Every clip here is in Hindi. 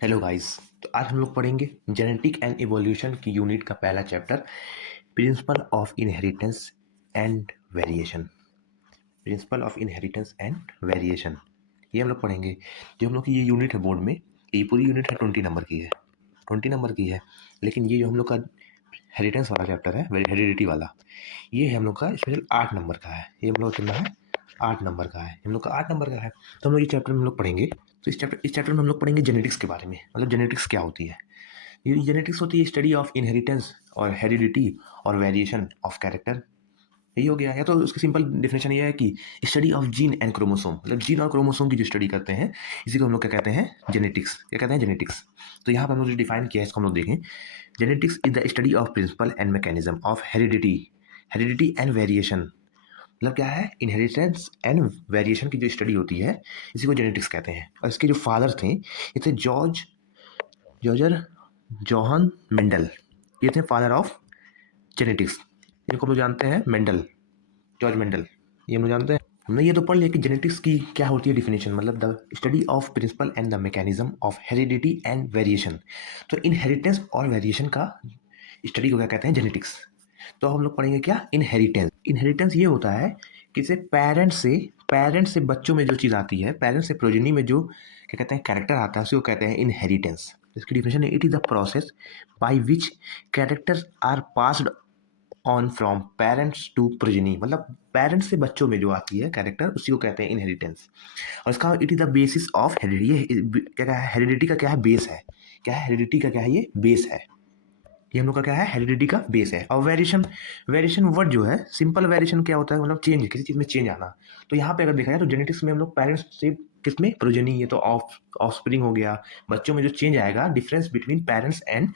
Hello guys. तो आज हम लोग पढ़ेंगे जेनेटिक एंड इवोल्यूशन की यूनिट का पहला chapter, principle of inheritance and variation. Principle of inheritance and variation ये हम लोग पढ़ेंगे। जो हम लोग की ये यूनिट है बोर्ड में, ये पूरी यूनिट है 20 नंबर की है, 20 नंबर की है। लेकिन ये जो हम लोग का हेरिटेंस वाला चैप्टर है, हेरिडिटी वाला, ये है हम लोग का स्पेशल 8 नंबर का है। ये हम लोग कितना है, 8 नंबर का है, हम लोग का 8 नंबर का है। तो हम लोग ये चैप्टर में हम लोग पढ़ेंगे। तो इस चैप्टर में हम लोग पढ़ेंगे जेनेटिक्स के बारे में, मतलब जेनेटिक्स क्या होती है। ये जेनेटिक्स होती है स्टडी ऑफ इनहेरिटेंस और हेरिडिटी और वेरिएशन ऑफ कैरेक्टर। यही हो गया। या तो उसकी सिंपल डेफिनेशन ये है कि study of gene and chromosome, मतलब जीन और क्रोमोसोम की जो स्टडी करते हैं, इसी को हम लोग क्या कहते हैं, जेनेटिक्स। क्या कहते हैं, जेनेटिक्स। तो यहाँ पर हम लोग जो डिफाइन किया है इसको हम लोग देखें। Genetics is the study of principle and mechanism of heredity, heredity and variation. मतलब क्या है, इनहेरिटेंस एंड वेरिएशन की जो स्टडी होती है, इसी को जेनेटिक्स कहते हैं। और इसके जो फादर थे, ये थे जॉर्जर जोहन मेंडल। ये थे फादर ऑफ जेनेटिक्स। इनको हम लोग जानते हैं मेंडल, जॉर्ज मेंडल, ये हम लोग जानते हैं। हमने ये तो पढ़ लिया कि जेनेटिक्स की क्या होती है डिफिनेशन, मतलब the study of principle and the mechanism of heredity and variation. तो इनहेरिटेंस और वेरिएशन का स्टडी को क्या कहते हैं, जेनेटिक्स। तो हम लोग पढ़ेंगे क्या, इनहेरिटेंस। इनहेरिटेंस ये होता है कि जैसे पेरेंट्स से बच्चों में जो चीज़ आती है, पेरेंट्स से प्रोजेनी में जो क्या कहते हैं कैरेक्टर आता है, उसी को कहते हैं इनहेरिटेंस। इसकी डिफिनेशन है, it is the process by which characters are passed on from parents to progeny. मतलब पेरेंट्स से बच्चों में जो आती है कैरेक्टर, उसी को कहते हैं इनहेरिटेंस। और इसका it is the basis of heredity. ये क्या है, हेरिडिटी का क्या है, बेस है। क्या है, हेरिडिटी का क्या है, ये बेस है। ये हम लोग का क्या है, हेरिडिटी का बेस है। और वेरिएशन, वेरिएशन वर्ड जो है, सिंपल वेरिएशन क्या होता है, मतलब चेंज, किसी चीज़ में चेंज आना। तो यहाँ पे अगर देखा जाए तो जेनेटिक्स में हम लोग पेरेंट्स से किसमें, प्रोजेनी, ये तो ऑफ स्प्रिंग हो गया। बच्चों में जो चेंज आएगा, difference between parents end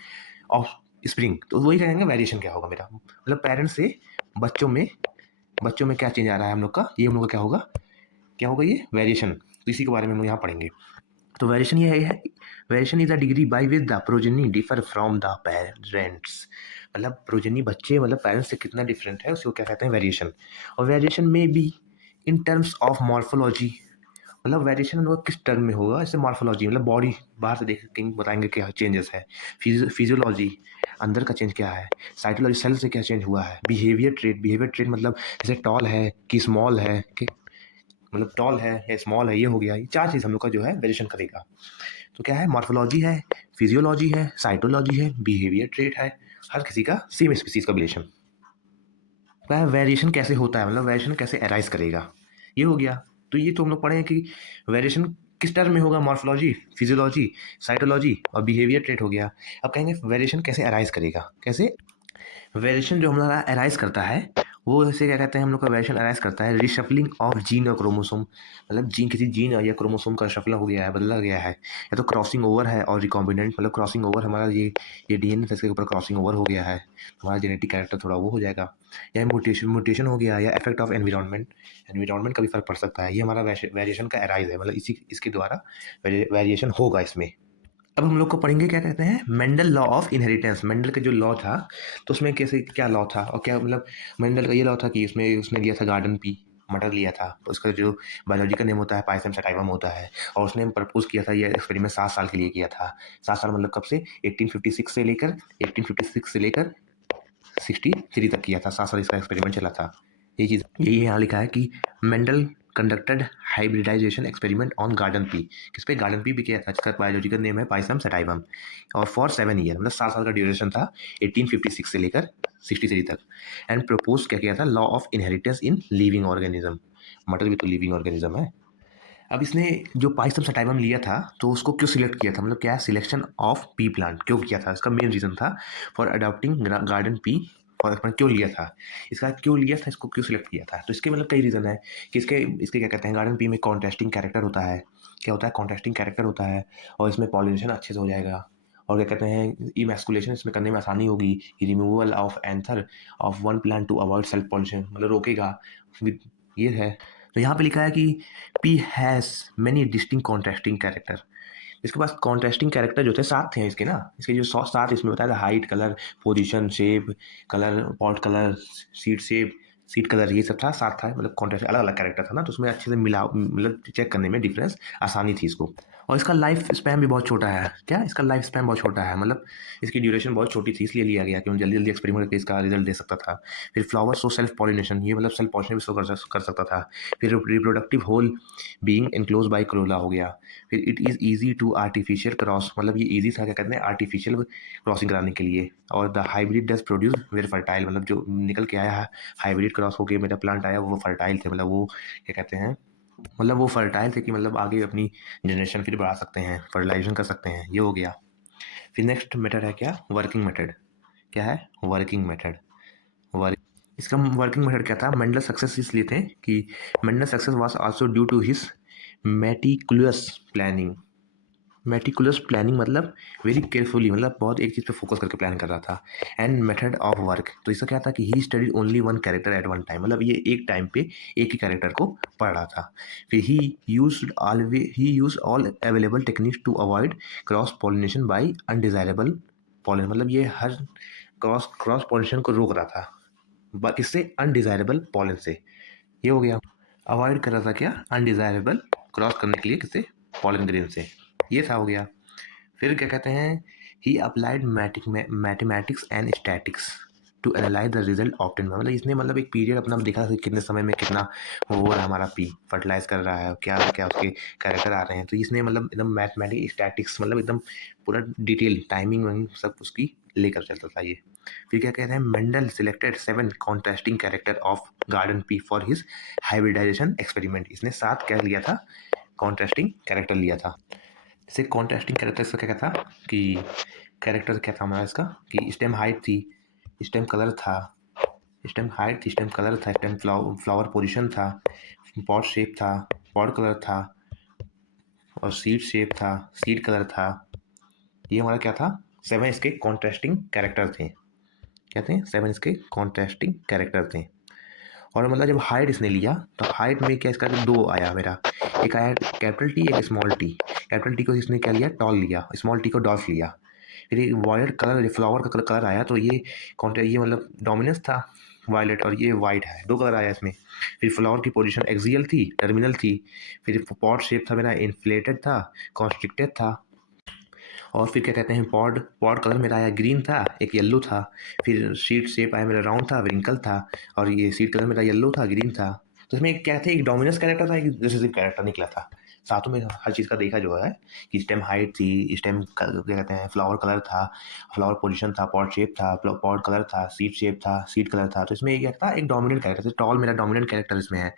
of spring, तो वही कहेंगे वेरिएशन क्या होगा मेरा। मतलब पेरेंट्स से बच्चों में क्या चेंज आ रहा है हम लोग का, ये हम लोग का क्या होगा, क्या होगा ये वेरिएशन। तो इसी के बारे में हम लोग यहाँ पढ़ेंगे। तो वेरिएशन ये है, variation is the degree by which the progeny differ from the parents. मतलब प्रोजेनी बच्चे, मतलब पेरेंट्स से कितना डिफरेंट है, उसको क्या कहते हैं, वेरिएशन। और वेरिएशन में भी इन टर्म्स ऑफ मॉर्फोलॉजी, मतलब वेरिएशन हम लोग किस टर्म में होगा, जैसे मॉर्फोलॉजी, मतलब बॉडी बाहर से देख के बताएंगे क्या चेंजेस है। फिजियोलॉजी, अंदर का चेंज क्या है। साइकोलॉजी, सेल से क्या चेंज हुआ है। बिहेवियर ट्रेट मतलब जैसे टॉल है कि स्मॉल है, कि मतलब टॉल है या स्मॉल है, ये हो गया। ये चार चीज़ हम लोग का जो है वेरिएशन करेगा। तो क्या है, मॉर्फोलॉजी है, फिजियोलॉजी है, साइटोलॉजी है, बिहेवियर ट्रेट है। हर किसी का सेम स्पीसीज का रिलेशन। क्या है, वेरिएशन कैसे होता है, मतलब वेरिएशन कैसे अराइज करेगा, ये हो गया। तो ये तो हम लोग पढ़े हैं कि वेरिएशन किस टर्म में होगा, मॉर्फोलॉजी, फिजियोलॉजी, साइटोलॉजी और बिहेवियर ट्रेट हो गया। अब कहेंगे वेरिएशन कैसे अराइज करेगा, कैसे। वेरिएशन जो हमारा अराइज करता है, वो ऐसे क्या कहते हैं, हम लोग का वेरिएशन अराइज करता है रिशफलिंग ऑफ जीन और क्रोमोसोम। मतलब जीन, किसी जीन या क्रोमोसोम का शफल हो गया है, बदला गया है। या तो क्रॉसिंग ओवर है और रिकॉम्बिनेंट, मतलब क्रॉसिंग ओवर हमारा ये डीएनए था, इसके ऊपर क्रॉसिंग ओवर हो गया है, हमारा जेनेटिक कैरेक्टर थोड़ा वो हो जाएगा। या म्यूटेशन म्यूटेशन हो गया, या इफेक्ट ऑफ एनवायरनमेंट, एनवायरनमेंट का भी फर्क पड़ सकता है। ये हमारा वेरिएशन का अराइज है, मतलब इसी इसके द्वारा वेरिएशन होगा इसमें। अब हम लोग को पढ़ेंगे क्या कहते हैं, Mendel law of inheritance. Mendel का जो लॉ था, तो उसमें कैसे क्या लॉ था और क्या, मतलब मेंडल का ये लॉ था कि उसमें उसने लिया था गार्डन पी, मटर लिया था। तो उसका जो बायोलॉजिकल नेम होता है पाइसम सटाइवम होता है। और उसने प्रपोज किया था, ये एक्सपेरिमेंट 7 साल के लिए किया था। 7 साल मतलब कब से, 1856 से लेकर 63 तक किया था। 7 साल इसका एक्सपेरिमेंट चला था। ये चीज़ यही यहाँ लिखा है कि Mendel conducted hybridisation experiment on garden pea. किस पे, गार्डन पी भी किया था, जिसका बायोलॉजिकल नेम है पाइसम सटाइवम। और फॉर 7 ईयर, मतलब 7 साल का ड्यूरेशन था, 1856 से लेकर 63 तक। एंड प्रपोज क्या किया था, law of inheritance in living organism. मटर भी तो लिविंग ऑर्गेनिज्म है। अब इसने जो पाइसम सटाइवम लिया था, तो उसको क्यों सिलेक्ट किया था, मतलब क्या सिलेक्शन ऑफ पी प्लांट क्यों किया था, इसका मेन रीज़न था फॉर अडॉप्टिंग गार्डन पी। और अपना क्यों लिया था, इसका क्यों लिया था, इसको क्यों सिलेक्ट किया था। तो इसके मतलब कई रीज़न है कि इसके इसके क्या कहते हैं, गार्डन पी में कॉन्ट्रास्टिंग कैरेक्टर होता है। क्या होता है, कॉन्ट्रास्टिंग कैरेक्टर होता है। और इसमें पॉलिनेशन अच्छे से हो जाएगा। और क्या कहते हैं, इमैस्कुलेशन इसमें करने में आसानी होगी। Removal of anther of one plant to avoid self pollination, मतलब रोकेगा। ये है। तो यहाँ पे लिखा है कि P has many distinct contrasting character. इसके पास कॉन्ट्रास्टिंग कैरेक्टर जो थे 7 थे इसके ना, इसके जो 7 इसमें बताया था, height, colour, position, shape, colour, pot colour, seed shape, seed colour, ये सब था, 7 था। मतलब कॉन्ट्रास्ट अलग अलग कैरेक्टर था ना, तो उसमें अच्छे से मिला, मतलब चेक करने में डिफरेंस आसानी थी इसको। और इसका लाइफ स्पैन भी बहुत छोटा है। क्या, इसका लाइफ स्पैन बहुत छोटा है, मतलब इसकी ड्यूरेशन बहुत छोटी थी, इसलिए लिया गया कि हम जल्दी जल्दी एक्सपेरिमेंट करके इसका रिजल्ट दे सकता था। फिर फ्लावर शो सेल्फ पॉलिनेशन, ये मतलब सेल्फ पॉलिनेशन भी शो कर सकता था। फिर reproductive whorl being enclose by corolla हो गया। फिर it is easy to artificial cross, मतलब ये ईजी था, क्या कहते हैं, आर्टिफिशियल क्रॉसिंग कराने के लिए। और the hybrid does produce very fertile, मतलब जो निकल के आया है हाइब्रिड क्रॉस होकर मेरा प्लांट आया वो फर्टाइल थे, मतलब वो क्या कहते हैं, मतलब वो फर्टाइल थे कि मतलब आगे अपनी जनरेशन फिर बढ़ा सकते हैं, फर्टिलाइजेशन कर सकते हैं। ये हो गया। फिर नेक्स्ट मेथड है क्या, वर्किंग मेथड। क्या है, वर्किंग मेथड। वर्क इसका वर्किंग मेथड क्या था, मेंडल सक्सेस इसलिए थे कि Mendel success was also due to his meticulous planning. Meticulous planning मतलब वेरी केयरफुली, मतलब बहुत एक चीज़ पे फोकस करके प्लान कर रहा था। एंड मेथड ऑफ वर्क, तो इसका क्या था कि he studied only one character eight one time, मतलब ये एक टाइम पे एक ही कैरेक्टर को पढ़ रहा था। फिर he use all available techniques to avoid cross pollination by undesirable pollen, मतलब ये हर क्रॉस क्रॉस पॉलिनेशन को रोक रहा था किससे, अनडिजायरेबल पॉलिन से। ये हो गया। अवॉइड कर रहा था क्या, अनडिजायरेबल क्रॉस करने के लिए किससे, पॉलिन ग्रेन से। ये था, हो गया। फिर क्या कहते हैं, he applied mathematics and statics to analyse the result obtain, मतलब इसने मतलब एक पीरियड अपना देखा कि कितने समय में कितना वो हो रहा है, हमारा पी फर्टिलाइज कर रहा है, क्या क्या उसके कैरेक्टर आ रहे हैं। तो इसने मतलब एकदम मैथमेटिक्स स्टैटिक्स, मतलब एकदम पूरा डिटेल टाइमिंग वाइमिंग सब उसकी लेकर चलता था ये। फिर क्या कहते हैं, Mendel selected 7 contrasting character of garden pea for his hybridisation experiment, इसने 7 क्या लिया था, कॉन्ट्रास्टिंग कैरेक्टर लिया था। जैसे कॉन्ट्रास्टिंग कैरेक्टर का क्या था कि कैरेक्टर क्या था हमारा इसका, कि स्टेम हाइट थी, स्टेम कलर था, स्टेम हाइट थी, स्टेम कलर था, स्टेम फ्लावर पोजीशन था, पॉट शेप था, पॉट कलर था, और सीड शेप था, सीड कलर था। ये हमारा क्या था, 7 इसके कॉन्ट्रास्टिंग कैरेक्टर थे। क्या थे, 7 इसके कॉन्ट्रास्टिंग कैरेक्टर थे। और मतलब जब हाइट इसने लिया तो हाइट में क्या इसका दो आया मेरा, एक आया कैपिटल टी, एक स्मॉल टी। कैपिटल टी को इसने क्या लिया, टॉल लिया, स्मॉल टी को डॉल्फ लिया। फिर ये वायलेट कलर, फ्लावर का कलर आया, तो ये मतलब डोमिनेंस था वायलेट, और ये वाइट है, दो कलर आया इसमें। फिर फ्लावर की पोजीशन एक्सियल थी, टर्मिनल थी। फिर पॉट शेप था मेरा, इन्फ्लेटेड था, कॉन्स्ट्रिक्टेड था। और फिर क्या कहते हैं, पॉड पॉड कलर मेरा आया ग्रीन था, एक येलो था। फिर सीड शेप आया मेरा राउंड था, विंकल था। और ये सीड कलर मेरा येलो था, ग्रीन था। तो इसमें क्या था, एक डोमिनेंस कैरेक्टर था, एक रिसेसिव कैरेक्टर निकला था। साथों में हर चीज़ का देखा जो है कि स्टेम हाइट थी, स्टेम क्या कहते हैं, फ्लावर कलर था, फ्लावर पोजीशन था, पॉट शेप था, पॉट कलर था, सीड शेप था, सीड कलर था। तो इसमें क्या था, एक डोमिनेंट कैरेक्टर, टॉल मेरा डोमिनेंट कैरेक्टर इसमें है।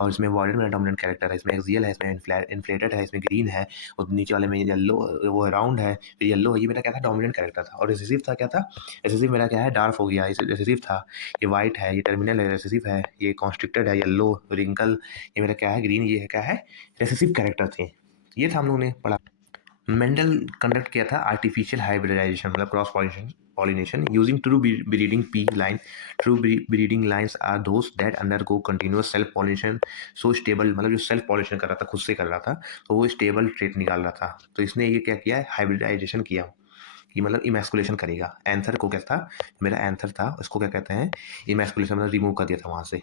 और इसमें वॉयलेट मेरा डोमिनेंट कैरेक्टर है, इसमें एक्सियल है, इसमें इन्फ्लेटेड है, इसमें ग्रीन है, और नीचे वाले में येलो, वो राउंड है, फिर येलो है। ये मेरा क्या था, डोमिनेंट कैरेक्टर था। और रिसेसिव था, क्या था, रिसेसिव मेरा क्या है, डार्क हो गया, रिसेसिव था। ये वाइट है, ये टर्मिनल है, रिसेसिव है, ये कॉन्स्ट्रिक्टेड है, येलो रिंकल, ये मेरा क्या है, ग्रीन, ये है क्या है, रिसेसिव कैरेक्टर थे। ये था हम लोगों ने पढ़ा। मेंडल कंडक्ट किया था आर्टिफिशियल हाइब्रिडाइजेशन, मतलब cross pollination using true breeding pea line. True breeding lines are those that undergo continuous self pollination so stable, मतलब जो सेल्फ पॉलिनेशन कर रहा था, खुद से कर रहा था, तो वो स्टेबल ट्रेट निकाल रहा था। तो इसने ये क्या किया है, हाइब्रिडाइजेशन किया, कि मतलब इमैस्कुलेशन करेगा। एंथर को क्या था, मेरा एंथर था, उसको क्या कहते हैं, इमैस्कुलेशन, मतलब रिमूव कर दिया था वहाँ से।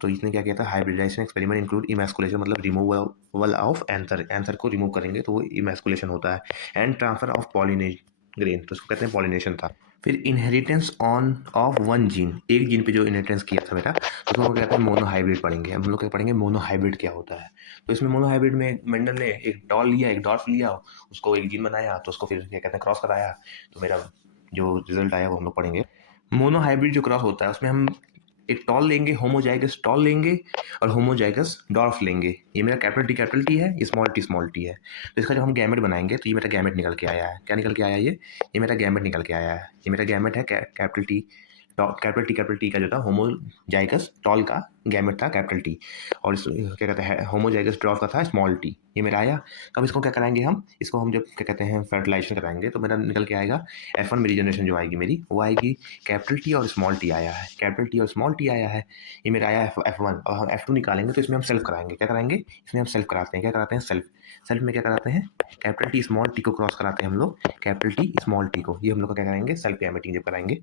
तो इसने क्या किया था, हाइब्रिडाइजेशन एक्सपेरिमेंट इंक्लूड इमैस्कुलेशन, मतलब रिमूवल ऑफ एंथर, एंथर को रिमूव करेंगे तो वो इमैस्कुलेशन होता है। एंड ट्रांसफर ऑफ पॉलिनेज ग्रेन, तो उसको कहते हैं पॉलिनेशन था। फिर inheritance on off one gene, एक जीन पे जो इनहेरिटेंस किया था बेटा, तो उसको कहते हैं मोनोहाइब्रिड पढ़ेंगे। हम लोग क्या पढ़ेंगे, मोनोहाइब्रिड क्या होता है। तो इसमें मोनोहाइब्रिड में मेंडल ने एक डॉल लिया, एक डॉल्फ लिया, उसको एक जीन बनाया, तो उसको फिर क्या कहते हैं, क्रॉस कराया, तो मेरा जो रिजल्ट आया वो हम लोग पढ़ेंगे। मोनोहाइब्रिड जो क्रॉस होता है उसमें हम एक टॉल लेंगे, होमोजाइगस टॉल लेंगे, और होमोजाइगस डॉर्फ लेंगे। ये मेरा कैपिटल टी है, स्मॉल टी है। तो इसका जब हम गैमेट बनाएंगे तो ये मेरा गैमेट निकल के आया है, क्या निकल के आया है, ये मेरा गैमेट निकल के आया है। ये मेरा गैमेट है कैपिटल टी का जो था होमोजाइगस टॉल का गैमेट था कैपिटल टी। और क्या कहते हैं, होमोजाइगस ड्रॉफ का था स्मॉल टी। ये मेरा आया। अब इसको क्या कराएंगे हम, इसको हम जब क्या कहते हैं फर्टिलाइजेशन कराएंगे तो मेरा निकल के आएगा F1, मेरी जनरेशन जो आएगी मेरी वो आएगी, कैपिटल टी और स्मॉल टी आया है, कैपिटल टी और स्मॉल टी आया है। ये मेरा आया F1, और हम F2 निकालेंगे तो इसमें हम सेल्फ कराएंगे, क्या कराएंगे, इसमें हम सेल्फ कराते हैं, क्या कराते हैं, सेल्फ। सेल्फ में क्या कराते हैं, कैपिटल टी स्मॉल टी को क्रॉस कराते हैं हम लोग, कैपिटल टी स्मॉल टी को। ये हम लोग क्या कराएंगे, सेल्फ गैमेटिंग जब कराएंगे।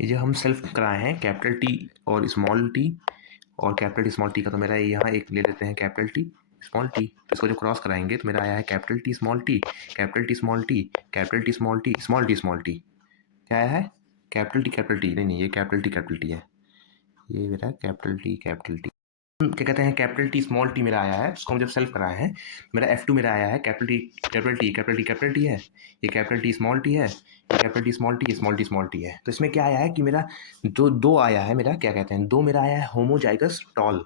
ये जो हम सेल्फ कराए हैं कैपिटल टी और स्मॉल टी, और कैपिटल टी स्मॉल टी का, तो मेरा यहाँ एक ले लेते हैं कैपिटल टी, स्मॉल टी, इसको जो क्रॉस कराएंगे तो मेरा आया है capital T small T, capital T small T, capital T small T, small T small T. क्या आया है? कैपिटल टी, नहीं ये कैपिटल टी है, ये मेरा कैपिटल टी क्या कहते हैं, कैपिटल टी स्मॉल टी मेरा आया है, उसको हम जब सेल्फ कराए हैं, मेरा F2 मेरा आया है कैपिटल टी है, ये कैपिटल टी स्मॉल टी है, ये capital T small T, small T है। तो इसमें क्या आया है कि मेरा दो आया है, मेरा क्या कहते हैं, दो मेरा आया है होमोजाइगस टॉल,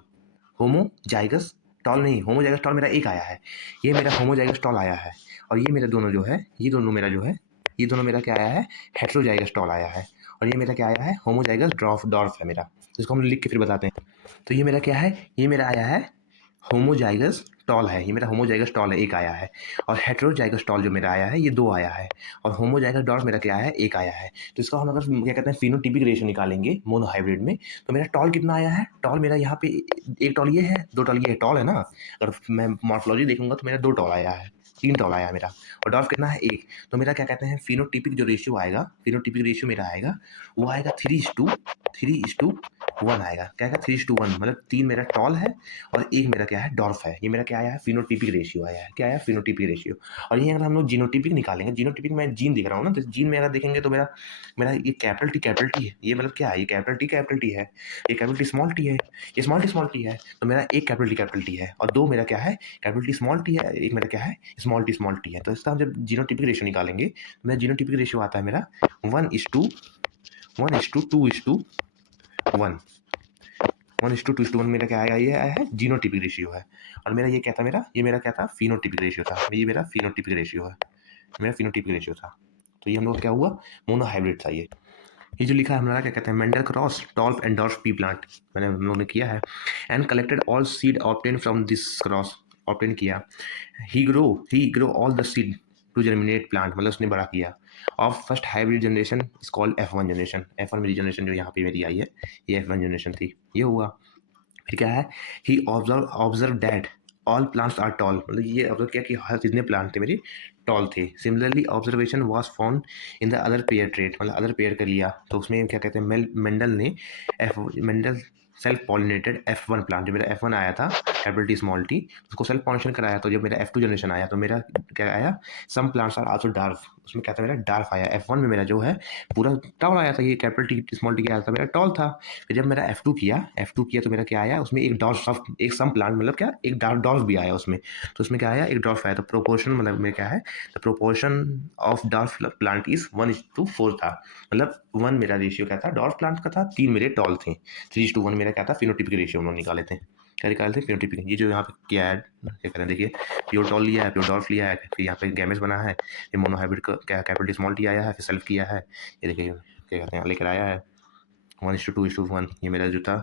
होमोजाइगस टॉल नहीं, होमोजाइगस टॉल मेरा एक आया है, ये मेरा होमोजाइगस टॉल आया है, और ये मेरा दोनों जो है, ये दोनों मेरा जो है, ये दोनों मेरा क्या आया है, हेट्रोजाइगस टॉल आया है, और ये मेरा क्या आया है, होमोजाइगस डॉर्फ है मेरा। इसको हम लिख के फिर बताते हैं। तो ये मेरा क्या है, ये मेरा आया है होमोजाइगस टॉल है, ये मेरा होमोजाइगस टॉल है, एक आया है, और हेट्रोजाइगस टॉल जो मेरा आया है ये दो आया है, और होमोजाइगस डॉर्फ मेरा क्या है, एक आया है। तो इसका हम अगर क्या कहते हैं फिनोटिपिक रेशियो निकालेंगे मोनोहाइब्रिड में, तो मेरा टॉल कितना आया है, टॉल मेरा यहाँ पे एक टॉल ये है, दो टॉल ये है, टॉल है ना, अगर मैं मॉर्फोलॉजी देखूंगा तो मेरा दो टॉल आया है, तीन टॉल आया है मेरा, और डॉर्फ कितना है, एक। तो मेरा क्या कहते हैं फिनोटिपिक जो रेशियो आएगा, फिनोटिपिक रेशियो मेरा आएगा, वो आएगा 3:1 आएगा। क्या आएगा, 3:1, मतलब तीन मेरा टॉल है और एक मेरा क्या है, डॉर्फ है। ये मेरा क्या आया है, फिनोटिपिक रेशियो आया है। क्या आया, फिनोटिपिक रेशियो। और ये अगर हम लोग जीनोटिपिक निकालेंगे, जीनोटिपिक में जीन दिख रहा हूँ ना, तो जीन में अगर देखेंगे तो मेरा मेरा ये कैपिटल टी है, ये मतलब क्या है, ये कैपिटल टी है, ये कैपिटल टी स्मॉल टी है, ये स्मॉल टी है। तो मेरा एक कैपिटल टी है और दो मेरा क्या है, कैपिटल टी स्मॉल टी है, एक मेरा क्या है, स्मॉल टी है। तो इसका हम जब जीनोटिपिक रेशियो निकालेंगे तो मेरा जीनोटिपिक रेशियो आता है मेरा 1:1 1:2 मेरा क्या आया, ये आया है जीनोटिपिक रेशियो है। और मेरा ये क्या था, मेरा क्या था, फिनोटिपिक रेशियो था, ये मेरा फिनोटिपिक रेशियो है, मेरा फिनोटिपिक रेशियो था। तो ये हम लोग क्या हुआ, मोनोहाइब्रिड था ये जो लिखा है हमारा, क्या कहते हैं, Mendel cross tall and dwarf pea plant, मैंने हम लोगों ने किया है, and collected all seed obtain from this cross, obtain किया, he grow all the seed to germinate plant, मतलब उसने बड़ा किया। Of first hybrid generation is called F1 generation, F1 मेरी जनरेशन जो यहाँ पे मेरी आई है, ये F1 जनरेशन थी, ये हुआ। फिर क्या है, he observe that all plants are tall, मतलब ये ऑब्जर्व किया कि हर जितने प्लांट थे मेरे टॉल थे। Similarly observation was found in the other pair trait, मतलब अदर पेयर कर लिया, तो उसमें क्या कहते हैं, Mendel self pollinated F1 plant, जो मेरा F1 आया था कैपिटल टी स्मॉल टी, उसको सेल्फ पॉलिनेशन कराया। तो जब मेरा F2 जनरेशन आया तो मेरा क्या आया, some plants are also dwarf, उसमें क्या था, मेरा डार्फ आया। F1 में मेरा जो है पूरा टॉल आया था, ये कैपिटल टी स्मॉल टी क्या आया था, मेरा टॉल था। फिर जब मेरा F2 किया तो मेरा क्या आया, उसमें एक डॉर्फ, एक सम प्लांट, मतलब क्या, एक डॉर्फ भी आया उसमें। तो उसमें क्या आया, एक डॉर्फ आया। तो प्रोपोर्शन मतलब में क्या है, the proportion of dwarf plant is 1:4 था, मतलब 1 मेरा रेशियो क्या था, डॉर्फ प्लांट का था, 3 मेरे टॉल थे। 3:1 मेरा क्या था, फिनोटिपिक रेशियो हम लोग निकाले थे, क्या निकाले थे, फिनोटिपिक। ये जो यहाँ पे किया है, क्या करें, देखिए, प्योर टॉल लिया है, प्योर डॉर्फ लिया है, फिर यहाँ पे गैमेज बना है, ये मोनोहाइब्रिड का क्या कैपिटल स्मॉल टी आया है, फिर सेल्फ किया है, ये देखिए क्या कहते हैं, लेकर आया है 1:2:1। ये मेरा जो था,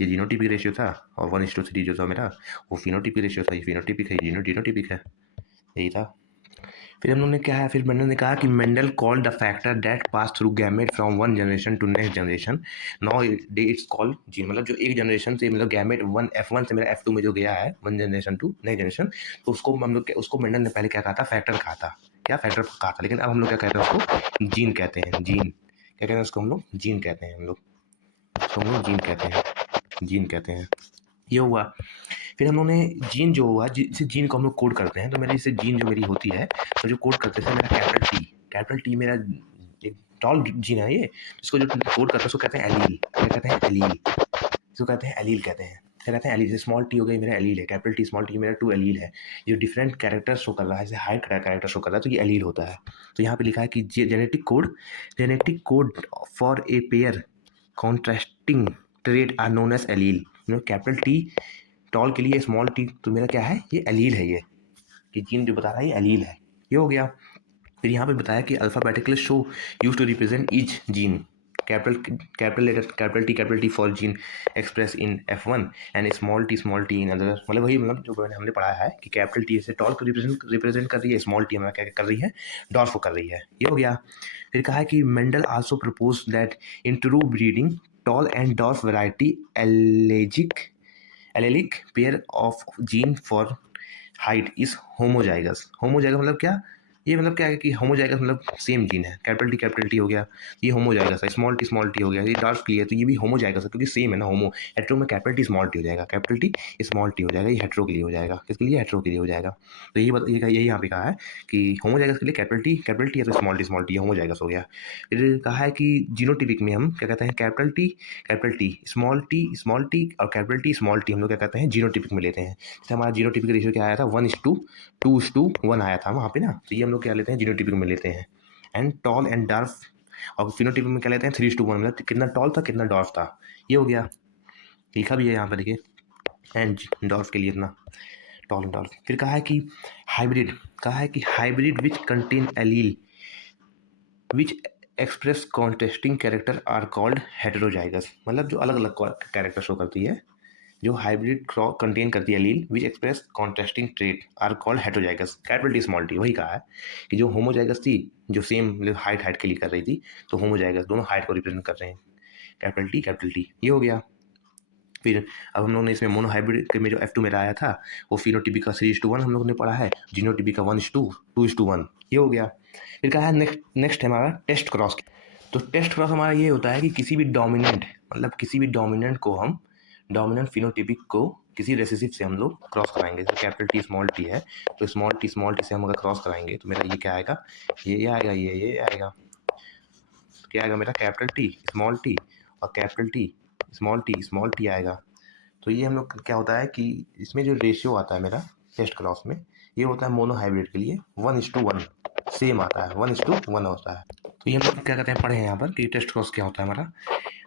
ये जीनोटिपिक रेशियो था, और 1:3 जो था मेरा, वो फिनोटिपिक रेशियो था। ये फिनोटिपिक है, जीनोटिपिक है, यही था। फिर हम लोग ने क्या है, फिर मेंडल ने कहा कि Mendel called the factor that pass through gamete from one generation to next generation, now day it's called gene, मतलब जो एक जनरेशन से, मतलब गैमेट F1 से मेरा F2 में जो गया है, one generation to next generation, तो उसको हम लोग, उसको मेंडल ने पहले क्या कहा था, फैक्टर कहा था, क्या फैक्टर कहा था, लेकिन अब हम लोग क्या कहते हैं, उसको जीन कहते हैं, जीन क्या कहते हैं, उसको हम लोग जीन कहते हैं, हम लोग उसको हम लोग जीन कहते हैं, जीन कहते हैं। ये हुआ। फिर हम लोगों ने जीन जो हुआ, जिसे जीन को हम लोग कोड करते हैं, तो मेरे जैसे जीन जो मेरी होती है, तो जो कोड करते थे, मेरा कैपिटल टी मेरा एक टॉल जीन है ये, इसको जो कोड करते हैं उसको कहते हैं एलील, क्या कहते हैं, एलील, इसको कहते हैं एलील, कहते हैं, क्या कहते हैं, एलील। जैसे स्मॉल टी हो गई, मेरा एलील है, कैपिटल टी स्मॉल टी मेरा 2 एलील है, जो डिफरेंट कैरेक्टर शो कर रहा है, जैसे हाई कैरेक्टर शो कर रहा है, तो ये एलील होता है। तो यहाँ पे लिखा है कि genetic code for a pair contrasting trait are known as allele. Capital T tall के लिए स्मॉल टी, तो मेरा क्या है, ये एलील है, ये कि जीन जो बता रहा है ये एलील है, ये हो गया। फिर यहाँ पे बताया कि alphabetical show use to represent each gene, capital T for gene express in F1 and small T in other, मतलब वही, मतलब जो हमने पढ़ा है कि कैपिटल टी से टॉल को रिप्रेजेंट कर रही है, स्मॉल टी हमारा क्या कर रही है, डॉर्फ को कर रही है, ये हो गया। फिर कहा है कि Mendel also propose that in true breeding tall and dwarf variety allylic pair of gene for height is homozygous, मतलब क्या, ये मतलब क्या है कि होमोजाइगस मतलब सेम जीन है, कैपिटल टी हो गया, ये होमोजाइगस है, स्मॉल टी हो गया, ये डार्क टी है, तो ये भी होमोजाइगस है क्योंकि सेम है ना होमो। हेट्रो में कैपिटल टी स्मॉल टी हो जाएगा, कैपिटल टी स्मॉल टी हो जाएगा, ये हेट्रो के लिए हो जाएगा, किसके लिए, हेट्रो के लिए हो जाएगा। तो यही यहाँ पे कहा है कि होमोजाइगस के लिए कैपिटल टी है तो स्मॉल टी होमोजाइगस हो गया। फिर कहा है कि जीनोटिपिक में हम क्या कहते हैं, कैपिटल टी स्मॉल टी और कैपिटल टी स्मॉल टी हम लोग क्या कहते हैं जीनोटिपिक में लेते हैं। जैसे हमारा जीनोटिपिक रेशियो क्या आया था 1:2:1 आया था वहाँ पे ना, तो ये हम लोग क्या लेते हैं जीनोटिपिक में लेते हैं। एंड टॉल एंड डार्क, और फिनोटिपिक में क्या लेते हैं 3:1, मतलब कितना टॉल था कितना डॉर्फ था, ये हो गया, लिखा भी है यहाँ पर देखिए, एंड डॉर्फ के लिए इतना टॉल एंड डॉर्फ। फिर कहा है कि hybrid which contain allele which express contesting character are called heterozygous, मतलब जो अलग अलग कैरेक्टर शो करती है, जो हाइब्रिड कंटेन करती है allele which express contrasting trait are called heterozygous, capital T small T. वही कहा है कि जो होमोजाइगस थी, जो सेम हाइट के लिए कर रही थी, तो होमोजाइगस दोनों हाइट को रिप्रेजेंट कर रहे हैं, कैपिटल टी, ये हो गया। फिर अब हम लोगों ने इसमें मोनोहाइब्रिड के में जो F2 मेरा आया था वो फिनोटिपिक का 3:1 हम लोगों ने पढ़ा है, जीनोटिपिक का 1:2:1, ये हो गया। फिर कहा है नेक्स्ट है हमारा टेस्ट क्रॉस। तो टेस्ट क्रॉस हमारा ये होता है कि किसी भी डोमिनेंट को हम डोमिनेंट फिनोटिपिक को किसी रेसेसिव से हम लोग क्रॉस कराएंगे। जैसे कैपिटल टी स्मॉल टी है, तो स्मॉल टी से हम अगर क्रॉस कराएंगे तो मेरा ये क्या आएगा, ये आएगा, ये आएगा, क्या आएगा मेरा कैपिटल टी और कैपिटल टी स्मॉल टी आएगा। तो ये हम लोग क्या होता है कि इसमें जो रेशियो आता है मेरा टेस्ट क्रॉस में, ये होता है मोनोहाइब्रिड के लिए 1:1 सेम आता है, 1:1 होता है। तो ये हम लोग क्या कहते हैं पढ़े हैं यहाँ पर कि टेस्ट क्रॉस क्या होता है हमारा।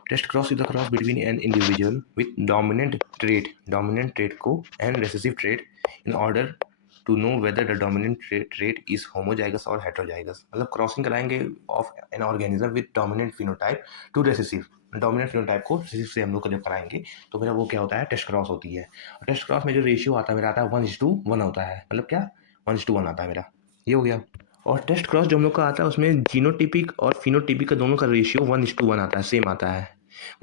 Test cross is the cross between an individual with dominant trait को and recessive trait in order to know whether the dominant trait is homozygous और हेटेरोजाइगस, मतलब क्रॉसिंग कराएंगे of an organism with dominant phenotype to recessive, dominant phenotype को रिसेसिव से हम लोग जब कराएंगे तो मेरा वो क्या होता है, टेस्ट क्रॉस होती है। और टेस्ट क्रॉस में जो रेशियो आता है मेरा आता है 1:1 होता है, मतलब क्या 1:1 आता है मेरा, ये हो गया। और टेस्ट क्रॉस जो हम लोग का आता है उसमें जीनोटिपिक और फिनोटिपिक का दोनों का रेशियो 1:1 आता है, सेम आता है।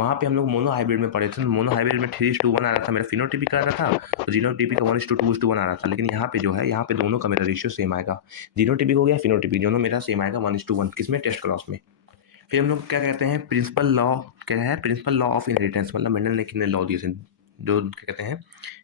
वहाँ पे हम लोग मोनो हाइब्रिड में पढ़े थे, मोनो हाइब्रिड में 3:1 आ रहा था मेरा, फिनोटिपिक आ रहा था और जीनोटिपिक का 1:2:1 आ रहा था। लेकिन यहाँ पे जो है यहाँ पे दोनों का मेरा रेशियो सेम आएगा, जीनोटिपिक हो गया फिनोटिपिक दोनों मेरा सेम आएगा 1:1, किसमें, टेस्ट क्रॉस में। फिर हम लोग क्या कहते हैं प्रिंसिपल लॉ ऑफ इनहेरिटेंस, मतलब मेंडल ने कितने लॉ दिए थे जो क्या कहते हैं,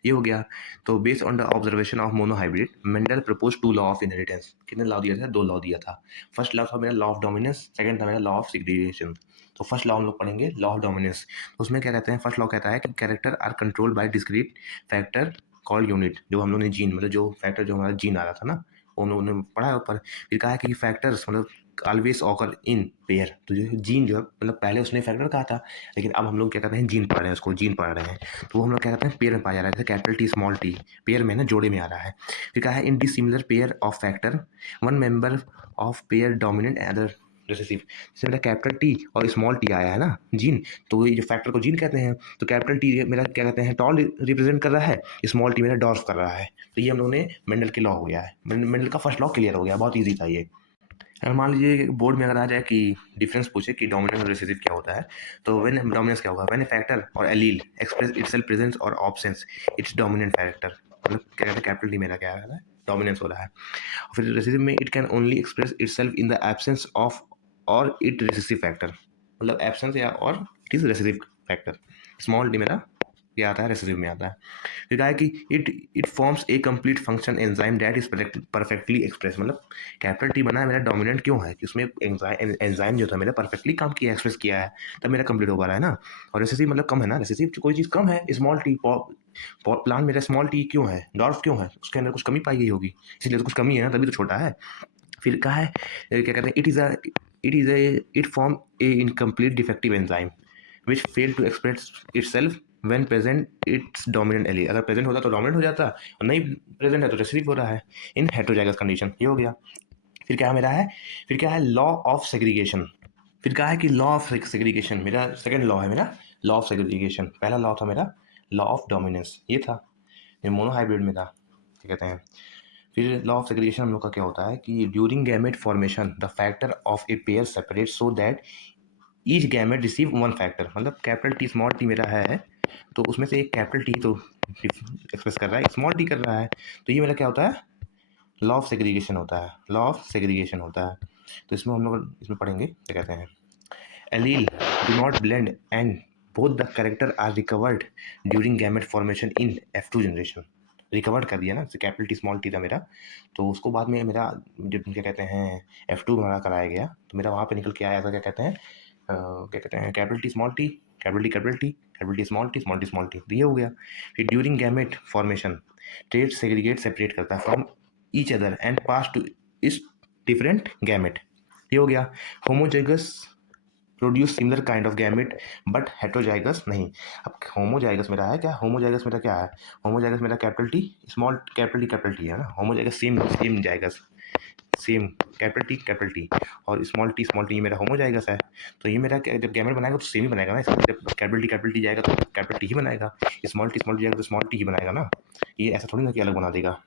ये हो गया। तो based on the observation of monohybrid Mendel propose 2 law of inheritance, कितने लॉ दिया था, 2 लॉ दिया था। फर्स्ट लॉ था मेरा लॉ ऑफ डोमिनेंस, सेकंड था मेरा लॉ ऑफ सेग्रीगेशन। तो फर्स्ट लॉ हम लोग पढ़ेंगे लॉ ऑफ डोमिनेंस। उसमें क्या कहते हैं, फर्स्ट लॉ कहता है कि character are controlled by discrete factor called unit, जो हम लोग ने जीन मतलब जो फैक्टर जो हमारा जीन आ रहा था ना वो हम लोगों ने पढ़ा है ऊपर। फिर कहा है कि फैक्टर्स मतलब ऑलवेज ऑकर इन पेयर, तो जो जीन जो है मतलब पहले उसने फैक्टर कहा था लेकिन अब हम लोग क्या कहते हैं जीन पढ़ रहे हैं, उसको जीन पढ़ रहे हैं, तो वो हम लोग क्या कहते हैं पेयर में पाया जा रहा है, जैसे capital T small T pair में ना जोड़े में आ रहा है। फिर कहा है in dissimilar pair of factor one member of pair dominant other recessive, जैसे मेरा कैपिटल टी और स्मॉल टी आया है ना जीन, तो ये जो फैक्टर को जीन कहते हैं, तो कैपिटल टी मेरा क्या कहते हैं टॉल रिप्रेजेंट कर रहा है, स्मॉल टी मेरा डॉर्फ कर रहा है। तो ये हम लोगों ने मेंडल के लॉ हो गया है, मेंडल का फर्स्ट लॉ क्लियर हो गया, बहुत ईजी था ये। अगर मान लीजिए बोर्ड में अगर आ जाए कि डिफरेंस पूछे कि डोमिनेंस और रिसेसिव क्या होता है, तो व्हेन डोमिनेंस क्या होगा, व्हेन ए फैक्टर और एलील एक्सप्रेस इटसेल्फ प्रेजेंस और ऑब्सेंस इट्स डोमिनेंट फैक्टर, मतलब क्या कहते हैं कैपिटल डी मेरा क्या आ रहा है डोमिनेंस हो रहा है। और फिर रिसेसिव में it can only express itself in the absence of और इट रिसेसिव फैक्टर, मतलब एब्सेंस या और it is recessive factor, small D मेरा ये आता है रिसेसिव में आता है। फिर कहा है कि it forms a complete function enzyme that is perfectly express, मतलब कैपिटल टी बना है मेरा डोमिनेंट क्यों है कि उसमें एंजाइम जो था मेरा परफेक्टली काम किया एक्सप्रेस किया है, तब मेरा कंप्लीट हो पा रहा है ना। और रिसेसिव मतलब कम है ना, रिसेसिव कोई चीज़ कम है, स्मॉल टी प्लांट मेरा स्मॉल टी क्यों है, डॉर्फ क्यों है, उसके अंदर कुछ कमी पाई गई होगी, इसलिए तो कुछ कमी है ना तभी तो छोटा है। फिर कहा है क्या कहते हैं it form a incomplete defective enzyme which fail to express itself when present its dominant allele, अगर प्रेजेंट होता तो डोमिनेंट हो जाता और नहीं प्रेजेंट है तो रिसीव हो रहा है इन हेटेरोजाइगस कंडीशन, ये हो गया। फिर क्या मेरा है, फिर क्या है लॉ ऑफ सेग्रीगेशन। फिर कहा है कि लॉ ऑफ सेग्रीगेशन मेरा सेकंड लॉ है मेरा लॉ ऑफ सेग्रीगेशन, पहला लॉ था मेरा लॉ ऑफ डोमिनेंस, ये था ये मोनोहाइब्रिड में था, क्या कहते हैं। फिर लॉ ऑफ सेग्रीगेशन हम लोग का क्या होता है कि during gamete formation the factor of a pair separate so that each gamete receive one factor, मतलब कैपिटल टी स्मॉल टी मेरा है तो उसमें से एक कैपिटल टी तो एक्सप्रेस कर रहा है, स्मॉल टी कर रहा है, तो ये मेरा क्या होता है लॉ ऑफ सेग्रीगेशन होता है, लॉ ऑफ सेग्रीगेशन होता है। तो इसमें हम लोग इसमें पढ़ेंगे क्या कहते हैं, allele do not blend and both the character are recovered during gamete formation in F2 generation. Recovered कर दिया ना, कैपिटल टी स्मॉल टी था मेरा, तो उसको बाद में मेरा जब क्या कहते हैं F2 मेरा कराया गया, तो मेरा वहाँ पे निकल के आया था क्या कहते हैं क्या कहते हैं capital T small T, capital T capital T, capital T small T small T small T, तो ये हो गया। फिर during gamete formation trait segregate separate करता है from each other and pass to इस डिफरेंट गैमेट, ये हो गया। Homozygous produce similar kind of gamete but heterozygous नहीं। अब होमोजाइगस मेरा है क्या, होमोजाइगस मेरा क्या है, होमोजाइगस मेरा कैपिटल टी है ना, homozygous same same zygous, same capital T और स्मॉल टी मेरा होमोजाइगस है। तो ये मेरा जब गैमेट बनाएगा तो सेम ही बनाएगा ना, इसमें जब कैपिटल टी जाएगा तो कैपिटल टी ही बनाएगा, स्मॉल टी जाएगा तो स्मॉल टी ही बनाएगा ना, ये ऐसा थोड़ी ना कि अलग बना देगा।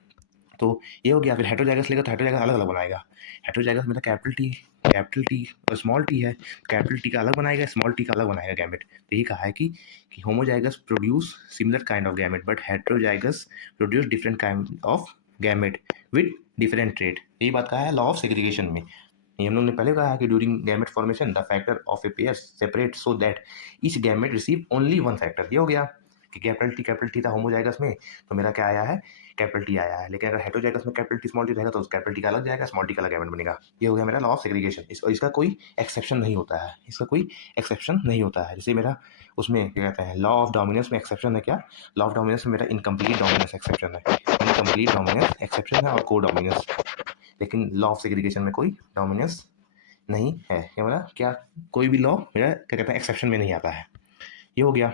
तो ये हो गया। फिर हेट्रोजाइगस लेगा तो हेट्रोजाइगस अलग अलग बनाएगा, हेट्रोजाइगस मेरा कैपिटल टी और स्मॉल टी है, कैपिटल टी का अलग बनाएगा, स्मॉल टी का अलग बनाएगा गैमेट। तो यही कहा है कि homozygous produce similar kind of gamete but heterozygous produce different kind of gamete with different trade. यही बात कहा है लॉ ऑफ सेग्रीगेशन में। ये हम लोग ने पहले कहा है कि during gamete formation the factor of a pair separate so that each gamete receive only one factor. ये हो गया कि कैपिटल टी था होमोजाइगस में, तो मेरा क्या आया है, कैपिटल टी आया है। लेकिन अगर हेट्रोजाइगस में कैपिटल टी स्मॉल टी रहेगा तो उस कैपिटल टी का अलग जाएगा, स्मॉल टी का अलग गैमेट बनेगा। ये हो गया मेरा लॉ ऑफ सेग्रीगेशन। इसका कोई एक्सेप्शन नहीं होता है, इसका कोई एक्सेप्शन नहीं होता है। जैसे मेरा उसमें क्या कहते हैं लॉ ऑफ डोमिनेंस में एक्सेप्शन है क्या, लॉ ऑफ डोमिनेंस में मेरा इनकम्प्लीट डोमिनेंस एक्सेप्शन है, इनकम्प्लीट डोमिनेंस एक्सेप्शन है और को डोमिनेंस। लेकिन लॉ ऑफ सेग्रीगेशन में कोई डोमिनेंस नहीं है, क्या मतलब क्या, कोई भी लॉ मेरा क्या कहते हैं एक्सेप्शन में नहीं आता है। ये हो गया।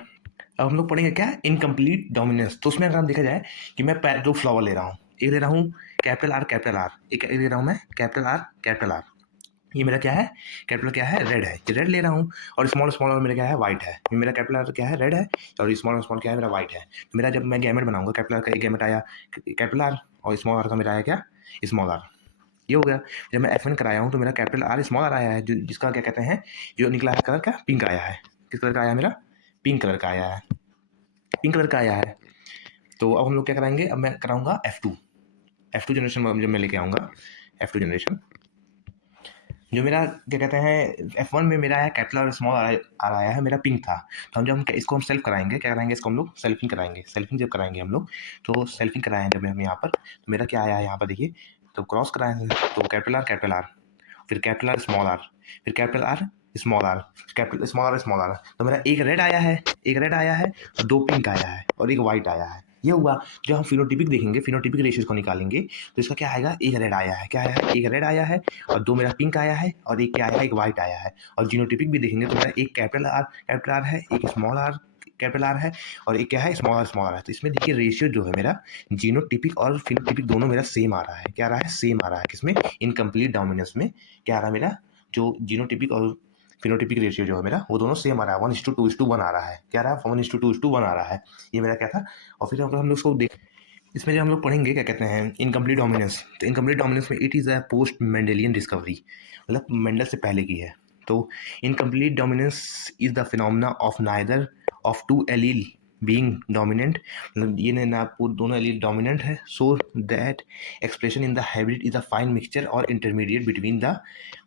अब हम लोग पढ़ेंगे क्या, इनकम्प्लीट डोमिनेंस। तो उसमें अगर हम देखा जाए कि मैं दो फ्लावर ले रहा हूँ, एक ले रहा हूँ कैपिटल आर, एक ले रहा हूँ मैं कैपिटल आर। ये मेरा क्या है, कैपिटल क्या है, रेड है, ये रेड ले रहा हूँ। और स्मॉल स्मॉल और मेरा क्या है, वाइट है। ये मेरा कैपिटल आर क्या है, रेड है, और स्मॉल स्मॉल क्या है, मेरा वाइट है। तो मेरा जब मैं गैमेट बनाऊंगा, कैपिटल आर का एक गैमेट आया कैपिटल आर, और स्मॉल आर का मेरा आया क्या, स्मॉल आर। ये हो गया। जब मैं F1 कराया हूँ तो मेरा कैपिटल आर स्मॉल आर आया है, जो जिसका क्या कहते हैं, जो निकला है कलर क्या, पिंक आया है। किस कलर का आया मेरा, पिंक कलर का आया है, पिंक कलर का आया है। तो अब हम लोग क्या कराएंगे, अब मैं कराऊंगा F2 जनरेशन में जब मैं लेके आऊँगा F2 जनरेशन, जो मेरा क्या कहते हैं F1 में मेरा है कैपिटल और स्मॉल आर आया है, मेरा पिंक था। तो हम जब इसको हम सेल्फ कराएंगे, क्या कराएंगे, इसको हम लोग सेल्फिंग कराएंगे। सेल्फिंग जब कराएंगे हम लोग, तो सेल्फिंग कराएं जब हम यहाँ पर, तो मेरा क्या आया है यहाँ पर देखिए, तो क्रॉस कराएंगे तो कैपिटल आर, फिर कैपिटल आर स्मॉल आर, फिर capital R small R, capital small R. तो मेरा एक रेड आया है, एक रेड आया है, और दो पिंक आया है, और एक वाइट आया है। ये हुआ। जब हम फिनोटिपिक देखेंगे, फिनोटिपिक रेशियोज को निकालेंगे, तो इसका क्या आएगा, एक रेड आया है, क्या आया है, एक रेड आया है, और दो मेरा पिंक आया है, और एक क्या आया है, एक वाइट आया है। और जीनोटिपिक भी देखेंगे तो मेरा एक कैपिटल आर है, एक स्मॉल आर कैपिटल आर है, और एक क्या है, स्मॉल आर है। तो इसमें देखिए रेशियो जो है मेरा जीनोटिपिक और फिनोटिपिक दोनों मेरा सेम आ रहा है। क्या आ रहा है, सेम आ रहा है। किसमें, इनकम्प्लीट डोमिनेंस में क्या आ रहा है मेरा, जो जीनोटिपिक और फिनोटिपिक रेशियो जो है मेरा, वो दोनों सेम आ रहा है, 1:2:1 आ रहा है। क्या आ रहा है, 1:2:1 आ रहा है। ये मेरा क्या था। और फिर अगर हम लोग उसको देख, इसमें जो हम लोग पढ़ेंगे क्या कहते हैं, इनकम्प्लीट डोमिनेंस। तो इनकम्प्लीट डोमिनेंस में it is a post Mendelian discovery, मतलब मेंडल से पहले की है। तो incomplete dominance is the phenomena of neither of two allele being dominant, मतलब ये ना दोनों एलील डोमिनेंट है, so that expression in the hybrid is a fine mixture और इंटरमीडिएट बिटवीन द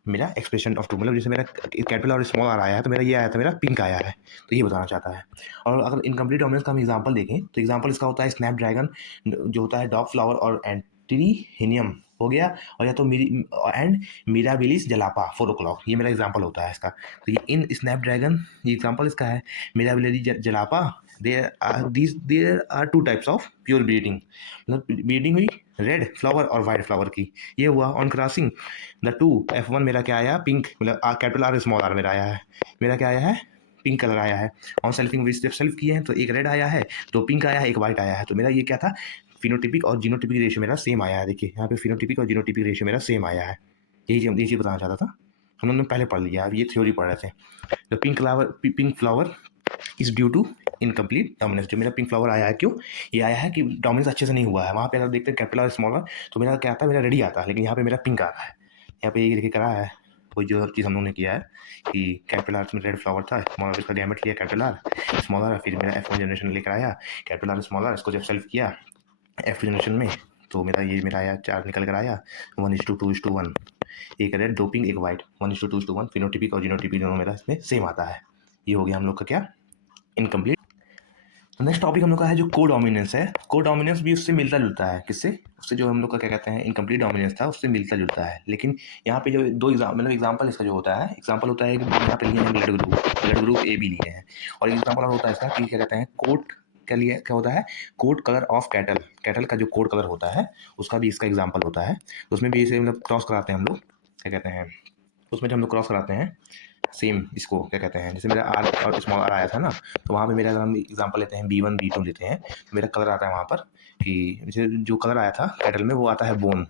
मेरा एक्सप्रेशन ऑफ टू, मतलब जैसे मेरा कैपिटल और स्मॉल आर आया है, तो मेरा ये आया था, मेरा पिंक आया है। तो ये बताना चाहता है। और अगर इनकम्प्लीट डोमिनेंस का हम एग्जाम्पल देखें, तो एग्जाम्पल इसका होता है स्नैपड्रैगन, जो होता है डॉग फ्लावर और एंटीहिनियम हो गया, और या तो एंड मिराबिलिस जलापा 4 o'clock, ये मेरा एग्जांपल होता है इसका। तो ये इन स्नैपड्रैगन, ये एग्जांपल इसका है, Mirabilis jalapa. There are two types of pure breeding, मतलब ब्रीडिंग हुई रेड फ्लावर और वाइट फ्लावर की। ये हुआ on crossing the two F1 मेरा क्या आया, पिंक, मतलब कैपिटल आर स्मॉल आर मेरा आया है, मेरा क्या आया है, पिंक कलर आया है। ऑन सेल्फिंग जब सेल्फ किए हैं तो एक रेड आया है, दो पिंक आया है, एक वाइट आया है। तो मेरा ये क्या था, फिनोटिपिक और जीनोटिपिक रेशियो मेरा सेम आया है। देखिए यहाँ पे फिनोटिपिक और जीनोटिपिक रेशियो मेरा सेम आया है। यही चीज़ बताना चाहता था, हम लोगों ने पहले पढ़ लिया, अब ये थ्योरी पढ़ रहे थे। The pink flower is due to incomplete dominance. जो मेरा पिंक फ्लावर आया है, क्यों ये आया है कि डोमिनेंस अच्छे से नहीं हुआ है। वहाँ पे अगर देखते हैं कैपिटल और स्मॉलर, तो मेरा क्या आता है, मेरा रेडी आता है, लेकिन यहाँ पे मेरा पिंक आ रहा है। यहाँ पे ये देखिए करा है, कोई जो चीज़ हम लोगों ने किया है कि कैपिटल आर में रेड फ्लावर था, स्मॉलर इसका गैमेट लिया कैपिटल आर स्मॉलर, फिर मेरा F1 जनरेशन लेकर आया कैपिटल आर स्मॉलर, इसको जब सेल्फ किया F2 जनरेशन में, तो मेरा आया 4 निकल कर आया 1:2:1। एक रेड दो पिंक एक वाइट 1:2:1। फिनोटिपिक और जीनोटिपिक दोनों मेरा इसमें सेम आता है। ये हो गया हम लोग का क्या, इनकम्प्लीट। नेक्स्ट टॉपिक हम लोग का है जो कोडोमिनेंस है। कोडोमिनेंस भी उससे मिलता जुलता है। किससे? उससे जो हम लोग का क्या कहते हैं इनकम्प्लीट डोमिनेंस था, उससे मिलता जुलता है। लेकिन यहाँ पे जो दो मतलब एग्जाम्पल इसका जो होता है, एग्जाम्पल होता है कि यहाँ पे लिए हैं ब्लड ग्रुप ए बी लिए हैं। और एग्जाम्पल और होता है इसका कि क्या कहते हैं कोट क्या लिए क्या होता है, coat colour of cattle. Cattle का जो कोट कलर होता है उसका भी इसका एग्जाम्पल होता है। तो उसमें भी इसे मतलब क्रॉस कराते हैं हम लोग, क्या कहते हैं उसमें जो हम लोग क्रॉस कराते हैं सेम इसको क्या कहते हैं, जैसे मेरा आर और स्मॉल आर आया था ना, तो वहाँ पे मेरा अगर हम एग्जांपल लेते हैं B1 B2 लेते हैं, तो मेरा कलर आता है वहाँ पर कि जो कलर आया था कैटल में वो आता है बोन,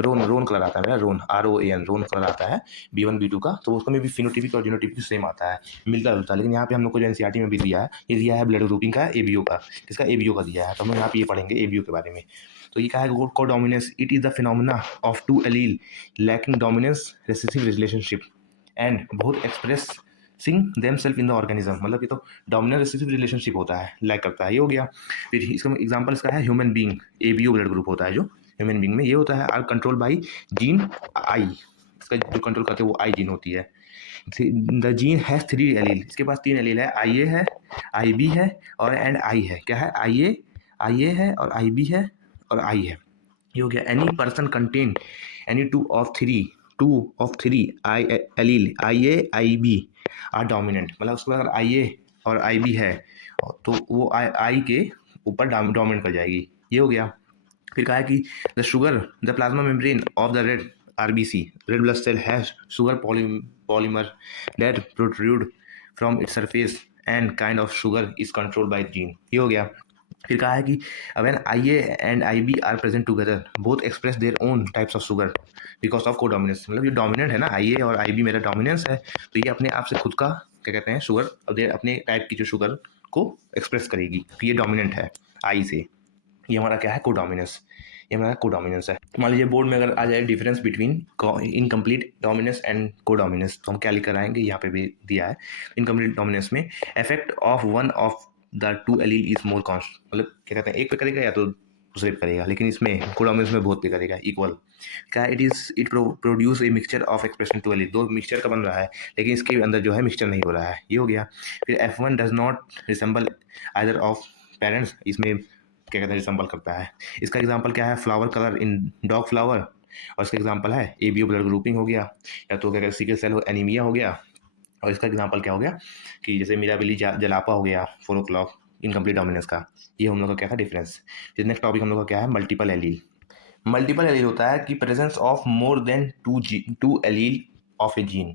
रोन रोन कलर आता है मेरा, रोन ROAN रोन कलर आता है B1 B2 का। तो उसका में भी फिनोटिपिक और जीनोटिपिक सेम आता है, मिलता जुलता है। लेकिन यहाँ पे हम लोग को जो NCERT में भी दिया है, ये दिया है ब्लड ग्रुपिंग का ABO का, किसका ABO का दिया है। तो हम यहाँ पे ये पढ़ेंगे ABO के बारे में। तो ये क्या है codominance, it is the phenomena of two allele lacking dominance recessive relationship and both expressing themselves in the organism. मतलब ये तो डोमिनेंट रेसेसिव रिलेशनशिप होता है, लैक करता है, ये हो गया। फिर इसका एग्जांपल इसका है human being, ABO blood group होता है जो ह्यूमन बीइंग में, ये होता है are control by gene I. इसका जो कंट्रोल करते हैं वो आई जीन होती है। द जीन हैज 3 एलील, इसके पास 3 एलील है, IA है, IB है और एंड आई है। क्या है? IA है और IB है और आई है। ये हो गया। Any person contain any two of three I allele IA IB are dominant. मतलब उसके बाद अगर IA और IB है तो वो आई के ऊपर डोमिनेट कर जाएगी। ये हो गया। फिर कहा है कि the sugar the plasma membrane of the red RBC red blood cell has sugar polymer that protrude from its surface and kind of sugar is controlled by gene. ये हो गया। फिर कहा है कि when IA and IB are present together both express their own types of sugar because of codominance. मतलब ये डोमिनेंट है ना, IA और IB मेरा डोमिनेंस है, तो ये अपने आप से खुद का क्या कहते हैं शुगर अपने टाइप की जो शुगर को एक्सप्रेस करेगी, तो ये डोमिनेंट है आई से। ये हमारा क्या है कोडोमिनेंस, ये हमारा कोडोमिनेंस है। मान लीजिए बोर्ड में अगर आ जाए difference between incomplete dominance and codominance, तो हम क्या लिख कर आएंगे, यहाँ पे भी दिया है इनकम्प्लीट डोमिनेंस में effect of one of the two allele is more const. मतलब क्या कहते हैं एक पे करेगा या तो दूसरे पे करेगा, लेकिन इसमें कोडोमिनेंस में बहुत पे करेगा इक्वल। क्या it produce a mixture of expression two allele, दो मिक्सचर का बन रहा है लेकिन इसके अंदर जो है मिक्सचर नहीं हो रहा है। ये हो गया। फिर F1 does not resemble either of parents, इसमें क्या कहते हैं रिसेंबल करता है। इसका एग्जांपल क्या है, flower colour in dog flower. और इसका एग्जांपल है ABO ब्लड ग्रुपिंग हो गया, या तो क्या कहते हैं सिकल सेल एनीमिया हो गया। और इसका एग्जांपल क्या हो गया कि जैसे मिराबिली जलापा हो गया 4 o'clock इनकम्प्लीट डोमिनेंस का। ये हम लोग का क्या था डिफरेंस। फिर नेक्स्ट टॉपिक हम लोग का क्या है मल्टीपल एलील। मल्टीपल एलील होता है कि presence of more than two allele of a gene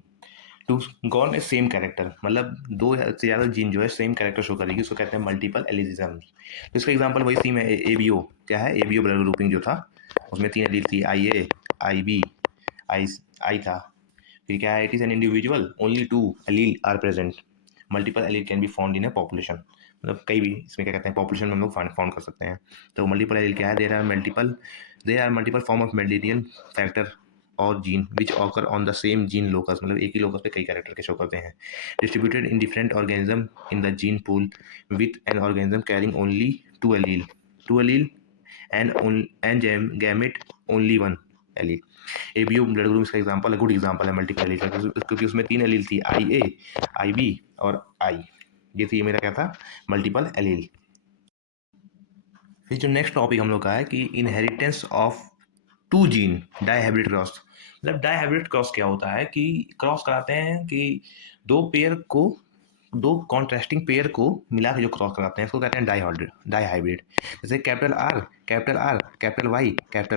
to govern a same character. मतलब दो से ज़्यादा जीन जो है सेम कैरेक्टर शो करेगी, उसको कहते हैं मल्टीपल एलिजिज्म। तो इसका एग्जांपल वही सेम है ABO। क्या है ABO ब्लड ग्रुपिंग जो था उसमें 3 एलील थी, IA IB आई था। फिर क्या है, it is an individual only 2 allele are present. Multiple allele can be found in a population. मतलब कई भी इसमें क्या कहते हैं पॉपुलेशन में हम लोग फाउंड कर सकते हैं। तो मल्टीपल एलील क्या है, there are multiple form of Mendelian factor और gene which occur on the same gene locus. मतलब एक ही लोकस पे कई कैरेक्टर के शो करते हैं, distributed in different organism in the gene pool with an organism carrying only two allele and gamete only 1 allele. ABO blood group इसका एग्जांपल है, गुड एग्जांपल है मल्टीपल एलील का, क्योंकि उसमें 3 एलील थी, IA IB और I। ये थी मेरा क्या था मल्टीपल एलील। फिर जो नेक्स्ट टॉपिक हम लोग का है कि inheritance of 2 gene dihybrid cross. मतलब डाईहाइब्रिड क्रॉस क्या होता है कि क्रॉस कराते हैं कि दो कॉन्ट्रास्टिंग पेयर को मिला के जो क्रॉस कराते हैं इसको कहते हैं डाईहाइब्रिड। जैसे कैपिटल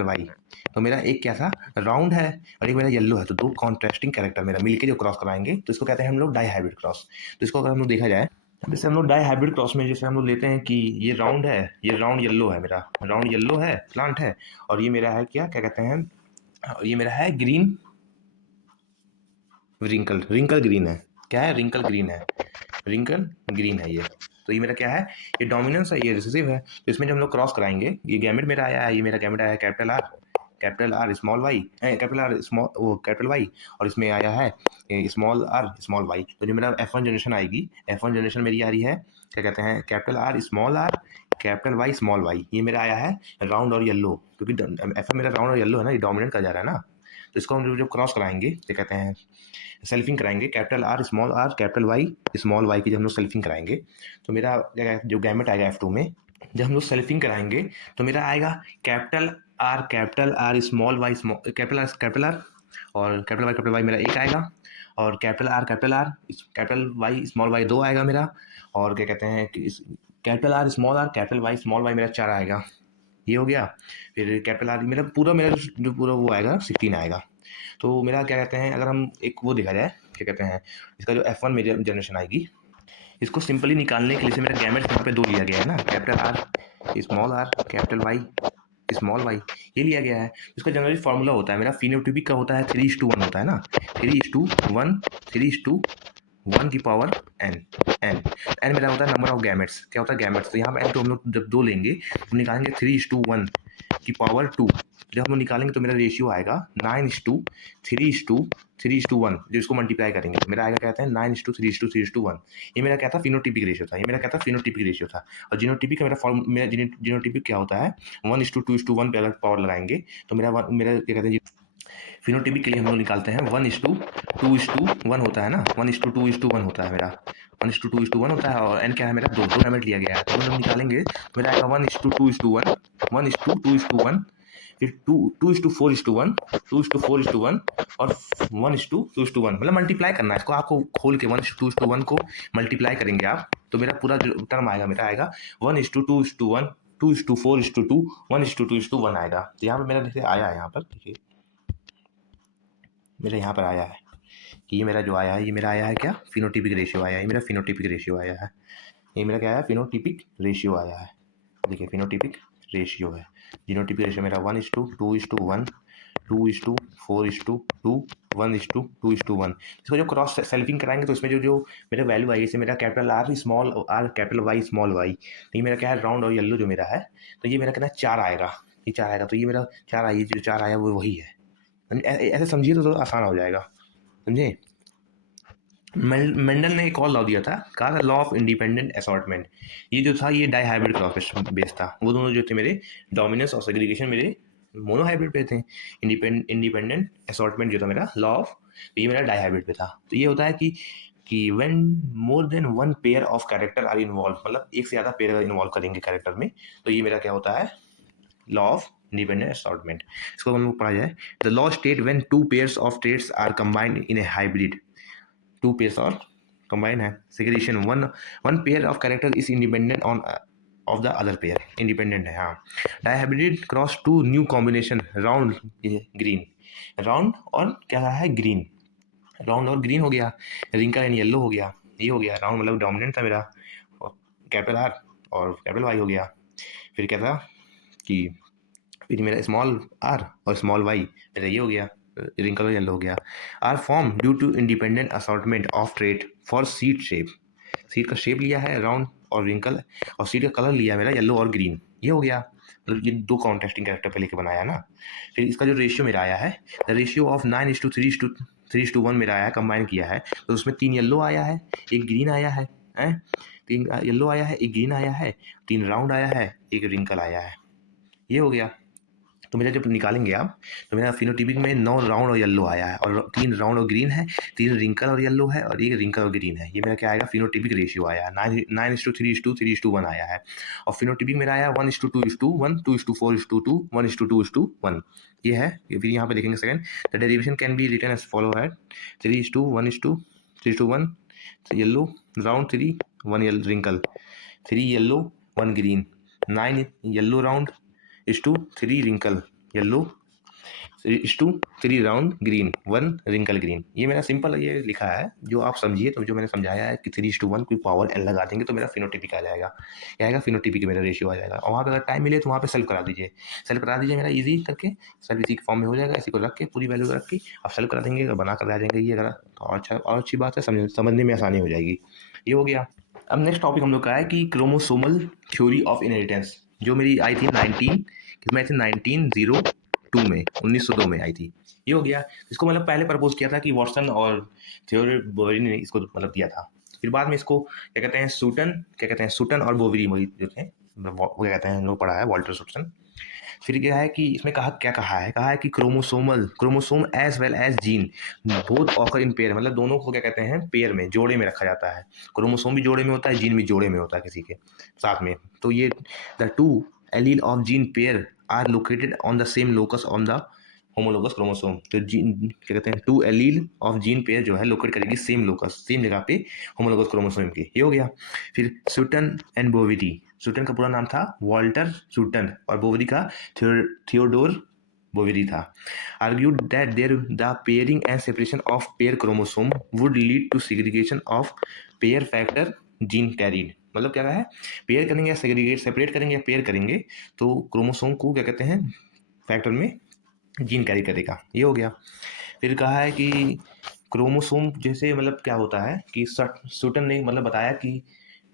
वाई। तो मेरा एक क्या था राउंड है और एक मेरा येलो है, तो दो कॉन्ट्रास्टिंग कैरेक्टर मेरा मिलके जो क्रॉस कराएंगे तो इसको कहते हैं हम लोग डाईहाइब्रिड क्रॉस। तो इसको अगर हम लोग देखा जाए, जैसे हम लोग डाईहाइब्रिड क्रॉस में जैसे हम लोग लेते हैं कि ये राउंड है, ये राउंड येलो है, मेरा राउंड येलो है प्लांट है, और ये मेरा है क्या क्या कहते हैं, ये मेरा है ग्रीन रिंकल ग्रीन है। क्या है रिंकल ग्रीन है ये। तो ये मेरा क्या है, ये डोमिनेंस है, ये रिसेसिव है। तो इसमें जब हम लोग क्रॉस कराएंगे, ये गैमेट मेरा आया है, ये मेरा गैमेट आया है capital R, capital R small Y, capital R small वो कैपिटल वाई, और इसमें आया है स्मॉल आर स्मॉल वाई। तो जो मेरा F1 जनरेशन आएगी, F1 जनरेशन मेरी आ रही है क्या कहते हैं, capital R small R capital Y small Y. ये मेरा आया है राउंड और येलो, क्योंकि F1 मेरा राउंड और येलो है ना, ये डोमिनेट कर जा रहा है ना। तो इसको हम जब क्रॉस कराएंगे क्या कहते हैं, सेल्फिंग कराएंगे, capital R capital Y small Y की जब हम लोग सेल्फिंग कराएंगे तो मेरा जो गैमेट आएगा F2 में, जब हम लोग सेल्फिंग कराएंगे तो मेरा आएगा capital R small Y small capital R और कैपिटल वाई मेरा एक आएगा, और कैपिटल वाई स्मॉल वाई दो आएगा मेरा, और क्या कहते हैं कि capital R capital Y small Y मेरा चार आएगा। ये हो गया। फिर कैपिटल आर मेरा जो पूरा वो आएगा 16 आएगा। तो मेरा क्या कहते हैं, अगर हम एक वो देखा जाए क्या कहते हैं, इसका जो F1 मेरी जनरेशन आएगी, इसको सिंपली निकालने के लिए मेरा गैमेट यहाँ पे दो लिया गया है ना, capital R small R capital Y small Y, ये लिया गया है। इसका जनरली फॉर्मूला होता है मेरा फिनोटिपिक का होता है 3:1 होता है ना, 3:1 3:1 की पावर n n मेरा होता है नंबर ऑफ गैमेट्स। क्या होता है गैमेट्स, तो यहाँ पे n तो हम लोग जब दो लेंगे तो निकालेंगे 3:1 की पावर 2। जब हम लोग निकालेंगे तो मेरा रेशियो आएगा 9:3:1, जो इसको मल्टीप्लाई करेंगे तो मेरा आएगा कहते हैं 9:3:1। ये मेरा क्या था, फिनोटिपिक रेशियो था, ये मेरा क्या था, फिनोटिपिक रेशियो था। और जीनोटिपिक का मेरा जीनोटिपिक क्या होता है, 1:2:1 पे अगर पावर लगाएंगे तो मेरा क्या कहते हैं, फिनोटिपिक के लिए हम लोग निकालते हैं 1:2:1 होता है ना, 1:2:1 होता है मेरा, 1:2:1 होता है, और n क्या है मेरा, दो गैमेट लिया गया है। तो हम लोग निकालेंगे तो मेरा आएगा 1:2:1, 1:2:1, फिर 2:4:1, 2:4:1 और 1:2:1, मतलब मल्टीप्लाई करना है इसको, आपको खोल के 1:2:1 को मल्टीप्लाई करेंगे आप तो मेरा पूरा जो टर्म आएगा मेरा आएगा 1:2:1, 2:4:2, 1:2:1 आएगा। तो यहाँ पे मेरा जैसे आया है, यहाँ पर देखिए मेरा यहाँ पर आया है कि ये मेरा जो आया है, ये मेरा आया है क्या, फिनोटिपिक रेशियो आया है, ये मेरा फिनोटिपिक रेशियो आया है, ये मेरा क्या आया, फिनोटिपिक रेशियो आया है। देखिए फिनोटिपिक रेशियो है, जीनोटिपिक रेशियो मेरा 1:2:1, 2:4:2, 1:2:1। इसको जो क्रॉस सेल्फिंग कराएंगे तो इसमें जो मेरा वैल्यू आएगी, जैसे मेरा capital R small R capital Y small Y, तो ये मेरा क्या है, राउंड और येलो जो मेरा है, तो ये मेरा कितना 4 आएगा, ये 4 आएगा, तो ये मेरा 4 आई, जो 4 आया वो वही है। ऐसे समझिए तो आसान हो जाएगा, समझे। मेंडल ने एक और लॉ दिया था, कहा था लॉ ऑफ इंडिपेंडेंट असॉर्टमेंट। ये जो था ये डाई हाइब्रिड क्रॉस बेस था, वो दोनों जो थे मेरे डोमिनेंस और सेग्रीगेशन मेरे मोनो हाइब्रिड पे थे। इंडिपेंडेंट असॉर्टमेंट जो था मेरा लॉ ऑफ, ये मेरा डाई हाइब्रिड पे था। तो ये होता है कि when more than one pair of character are involve, मतलब एक से ज़्यादा पेयर इन्वॉल्व करेंगे कैरेक्टर में, तो ये मेरा क्या होता है, लॉ ऑफ इंडिपेंडेंट असॉर्टमेंट। इसको हम लोग पढ़ा जाए, the law state when two pairs of traits are combined in a hybrid, two pairs or combine है segregation, one pair of character is independent on of the other pair, independent है हाँ। Dihybrid cross two new combination round green, round और क्या है ग्रीन, राउंड और ग्रीन हो गया, रिंकल एंड येलो हो गया, ये हो गया राउंड मतलब डोमिनेंट था मेरा, कैपिटल आर और कैपिटल वाई हो गया। फिर क्या था कि फिर मेरा स्मॉल आर और स्मॉल वाई मेरा ये हो गया, रिंकल और येलो हो गया। Are form due to independent assortment of trait for seed shape, seed का शेप लिया है राउंड और रिंकल, और सीड का कलर लिया है मेरा येलो और ग्रीन, ये हो गया, मतलब ये दो कॉन्ट्रास्टिंग कैरेक्टर पे लेके बनाया ना। फिर इसका जो रेशियो मेरा आया है, द रेशियो ऑफ 9:3:1 मेरा आया है, कंबाइन किया है तो उसमें 3 येलो आया है, एक ग्रीन आया है, 3 येलो आया है, एक ग्रीन आया है, 3 राउंड आया है, एक रिंकल आया है, ये हो गया। तो मेरा जब निकालेंगे आप तो मेरा फिनोटिपिक में 9 राउंड और येलो आया है, और 3 राउंड और ग्रीन है, 3 रिंकल और येलो है, और 1 रिंकल और ग्रीन है, ये मेरा क्या आएगा, फिनोटिपिक रेशियो आया 9:3:1 आया है। और फिनोटिपिक मेरा आया 1:2:1, 2:4:2, 1:2:1, ये है। फिर यहाँ पे देखेंगे second, the derivation can be written as follow है 3:1, yellow round 3, 1 wrinkle, 3 yellow 1 green, 9 yellow round is to 3 wrinkle yellow is to 3 round green 1 wrinkle green। ये मेरा सिंपल ये लिखा है, जो आप समझिए, तो जो मैंने समझाया है कि 3:1 कोई पावर n लगा देंगे तो मेरा फिनोटिपिक आ जाएगा, क्या आएगा, फिनोटिपिक मेरा रेशियो आ जाएगा। और वहाँ पर अगर टाइम मिले तो वहाँ पे सेल्फ करा दीजिए, सेल्फ करा दीजिए मेरा इजी करके, सब इसी के फॉर्म में हो जाएगा, इसी को रख के पूरी वैल्यू रख के आप सेल्फ करा देंगे, अगर बना कर आ जाएंगे ये, अगर और अच्छा और अच्छी बात है, समझने में आसानी हो जाएगी, ये हो गया। अब नेक्स्ट टॉपिक हम लोग का है कि क्रोमोसोमल थ्योरी ऑफ इनहेरिटेंस, जो मेरी आई थी 19 किसमें आई थी 19:0 1902 में 1902 में आई थी। ये हो गया। इसको मतलब पहले प्रपोज किया था कि वाटसन और थियोडोर बोवेरी ने इसको मतलब दिया था। फिर बाद में इसको क्या कहते हैं सूटन और बोवेरी वही जो थे वो क्या कहते हैं लोग पढ़ा है वॉल्टर सूटन। फिर क्या है कि इसमें कहा है कि chromosome as well as gene both occur in pair, मतलब दोनों को क्या कहते हैं पेयर में जोड़े में रखा जाता है। क्रोमोसोम भी जोड़े में होता है, जीन भी जोड़े में होता है किसी के साथ में। तो ये the two allele of gene pair are located on the same locus on the homologous chromosome. तो जीन क्या कहते हैं two allele of gene pair जो है लोकेट करेगी सेम लोकस सेम जगह पे होमोलोगस क्रोमोसोम के। ये हो गया। फिर सूटन एंड बोवेरी, सूटन का पूरा नाम था वॉल्टर सूटन और बोवेरी का थियोडोर बोवेरी था। argued that the pairing and separation of pair chromosome would lead to segregation of pair factor gene carried। मतलब क्या है, पेयर करेंगे या सेपरेट करेंगे या पेयर करेंगे तो क्रोमोसोम को क्या कहते हैं फैक्टर में जीन कैरी करेगा। ये हो गया। फिर कहा है कि क्रोमोसोम जैसे मतलब क्या होता है कि सूटन ने मतलब बताया कि